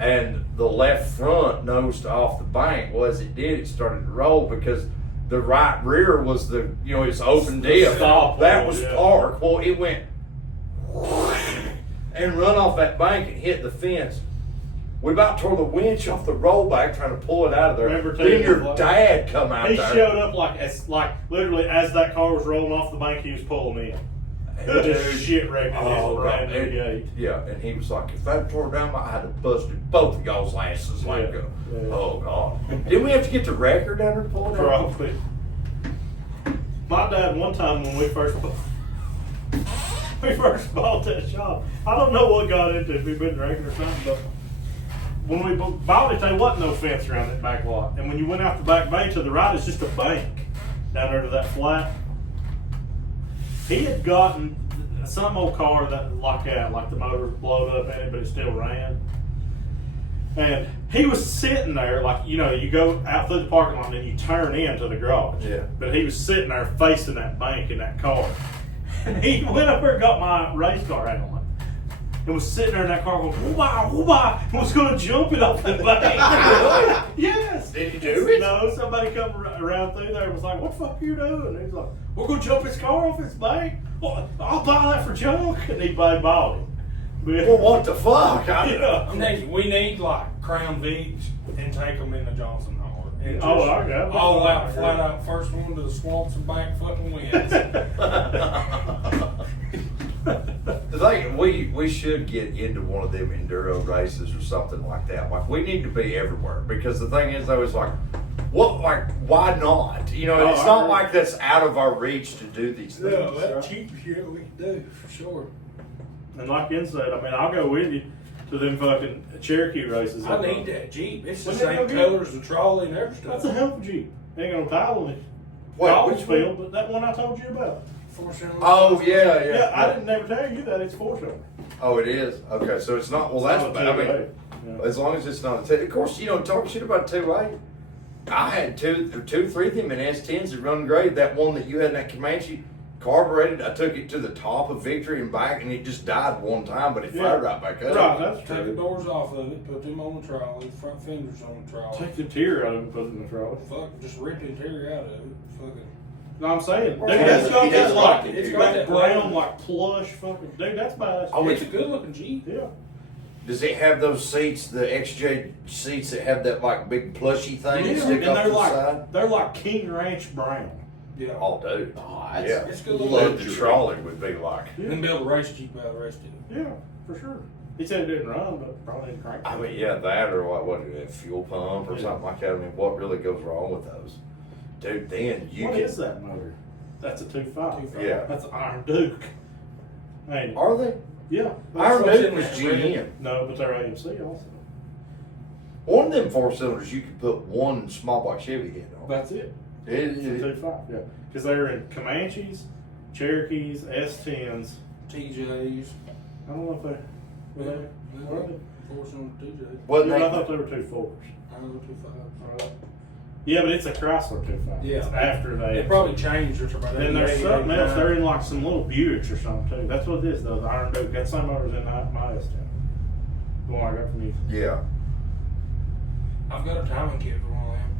and the left front nosed off the bank. Well, as it did, it started to roll because the right rear was it's open diff. Stop That wheel, was yeah. park. Well, it went, and run off that bank and hit the fence. We about tore the winch off the rollback trying to pull it out of there. Remember Then your too, dad come out He there. showed up like literally as that car was rolling off the bank, he was pulling in. Just shit wrecked his brand new gate. Yeah, and he was like, if I tore down, I had to busted both of y'all's asses. Like, Yeah. oh God. Didn't we have to get the record down there and pull it out? Probably. My dad, one time when we first bought that shop, I don't know what got into it, if we'd been drinking or something, but when we bought it, there wasn't no fence around that back lot. And when you went out the back bay to the right, it's just a bank down there to that flat. He had gotten some old car that like the motor was blown up in it, but it still ran. And he was sitting there, like, you know, you go out through the parking lot and then you turn into the garage. Yeah. But he was sitting there facing that bank in that car. And he went up there and got my race car out on it. And was sitting there in that car going, whoop-ah, whoop-ah, and was going to jump it off the bank. Yes. Did he do it? No, somebody come around through there and was like, what the fuck are you doing? And he's like, we're going to jump his car off his bank? Well, I'll buy that for junk. And he bought it. Well, what the fuck? Yeah. We need like Crown Vics and take them into Johnson Hall. And just I got it. all out, flat out, first one to the swamps and back fucking wins. The thing, we should get into one of them enduro races or something like that. Like, we need to be everywhere, because the thing is, though, is like, why not? You know, it's not like that's out of our reach to do these things. No, that's cheap shit we can do, for sure. And like Ken said, I mean, I'll go with you to them fucking Cherokee races. I need that Jeep. It's the When they same go get color as the trolley and everything. That's a hell of a Jeep. Ain't got no title in it. What, Which which one? field, but that one I told you about. Oh, yeah. Yeah, I didn't never tell you that it's 4-cylinder. Oh, it is? Okay, so it's not, well, that's It's bad. not I a mean, 2.8. as long as it's not a 2. Of course, you don't talk shit about 2.8. I had three of them in S10s that run great. That one that you had in that Comanche, carbureted, I took it to the top of Victory and back, and it just died one time, but it fired right back up. Right, that's Take the true. doors off of it, put them on the trolley, front fenders on the trolley. Take the interior out of it and put it in the trolley. Fuck, just rip the interior out of it. Fucking. No, I'm saying, dude, He that's got that doesn't like, like it, it's dude. got That that brown, brown. like plush fucking, dude, that's badass. Oh, It's a good looking Jeep. Yeah. Does it have those seats, the XJ seats that have that like big plushy thing that stick And off to the they're side? like King Ranch brown. Yeah. Oh, dude. Oh, Yeah. It's good What looking. the trolley would be like. Yeah. Then build a race Jeep out of the rest of it. Yeah, for sure. He said it didn't run, but probably didn't crank. I mean, yeah, that or what a fuel pump or Yeah. something like that. I mean, what really goes wrong with those? Dude, then you What can. is that motor? That's a 2.5. Yeah. That's an Iron Duke. Ain't it? Are they? Yeah. Iron what's Duke in was that GM. No, but they're AMC also. One of them 4-cylinders, you could put one small block Chevy head on. That's it. It's a 2.5, yeah. Because they're in Comanches, Cherokees, S10s. TJs. I don't know if they're. Were they? Were they? Force on TJs. Wasn't Yeah, I they? thought they were 2.4s. I don't know, 2.5. Yeah, but it's a Chrysler 2.5. Yeah. It's after they. It probably changed or something. Then there's 88, something else. 89. They're in like some little Buicks or something too. That's what it is though. The Iron Duke. That same motor's in my S10. The one I got from you. Yeah. I've got a timing kit for one of them.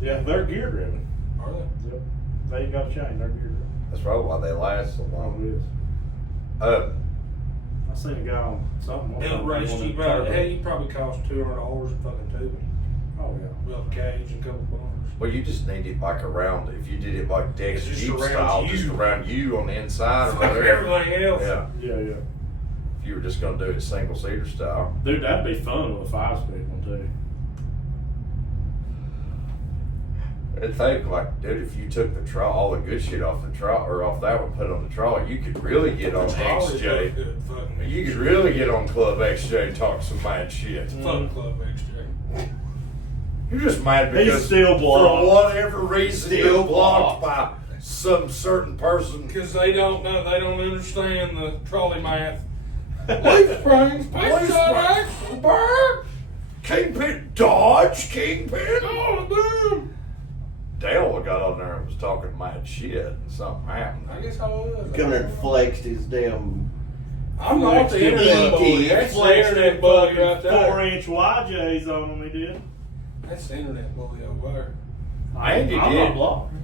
Yeah, they're gear driven. Are they? Yep. They ain't got a chain. They're gear driven. That's probably why they last so Oh, long. it is. I seen a guy on something. Build a race Jeep out of it. Hey, you probably cost $200 a fucking tubing. Oh yeah. Build a cage and a couple bars. Well, you just need it like around, if you did it like Dex Just Jeep around style, you. just around you on the inside or Fuck whatever. everything else. Yeah. Yeah, yeah. If you were just gonna do it single seater style. Dude, that'd be fun with a 5-speed one too. And think like, dude, if you took the trolley, all the good shit off the trolley, or off that one, put it on the trolley, you could really get on Trolley's XJ. good fucking. You could really get on Club XJ and talk some mad shit. Fuck Club XJ. You're just mad He's because still blocked. for whatever reason Still you're blocked by some certain person. Because they don't know, they don't understand the trolley math. Leaf springs, Police backside man. axle, Burn! Kingpin, Dodge, Kingpin. all of them. Dale got on there and was talking mad shit, and something happened. I guess I was. Come there and flexed his damn. I'm not the internet bully. That's the internet bully right there. 4-inch YJs on them. He did. That's the internet bully over there. Andy I'm did. not blocked.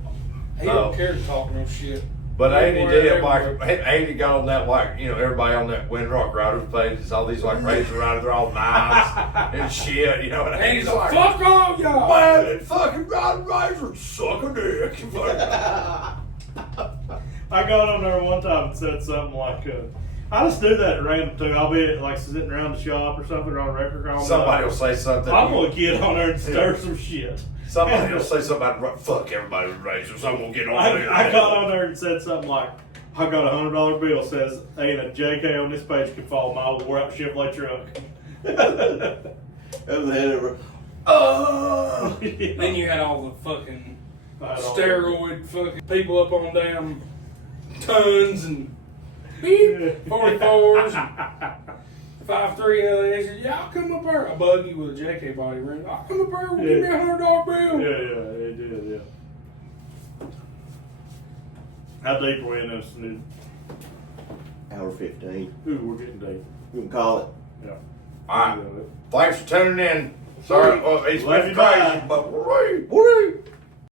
He No. don't care to talk no shit. But Andy did, like, Andy got on that, like, you know, everybody on that Windrock Riders page, it's all these, like, racing riders, they're all knives and shit, you know, and Andy's Andy's like, fuck all y'all. man, and fucking riding razors suck a dick. I got on there one time and said something like, I just do that at random too. I'll be like sitting around the shop or something or on record. Somebody will say something. I'm gonna get on there and stir some shit. Somebody will say something about fuck everybody with razors. I'm gonna get on there. I got on there and said something like, I got a $100 bill says, ain't a JK on this page can follow my old wore out Chevrolet truck. That was the head of it. Then you had all the fucking steroid fucking people up on damn tons and beep, 44s and 5.3 LS. Y'all come up here. A buggy with a JK body ring. I'll come up here. Give me a $100 bill. Yeah, it did, yeah. How deep are we in this, dude? Hour 15. Ooh, we're getting deep. You can call it. Yeah. All right. Thanks for tuning in. Sorry, it's Love been you, crazy, bye. but woo-wee.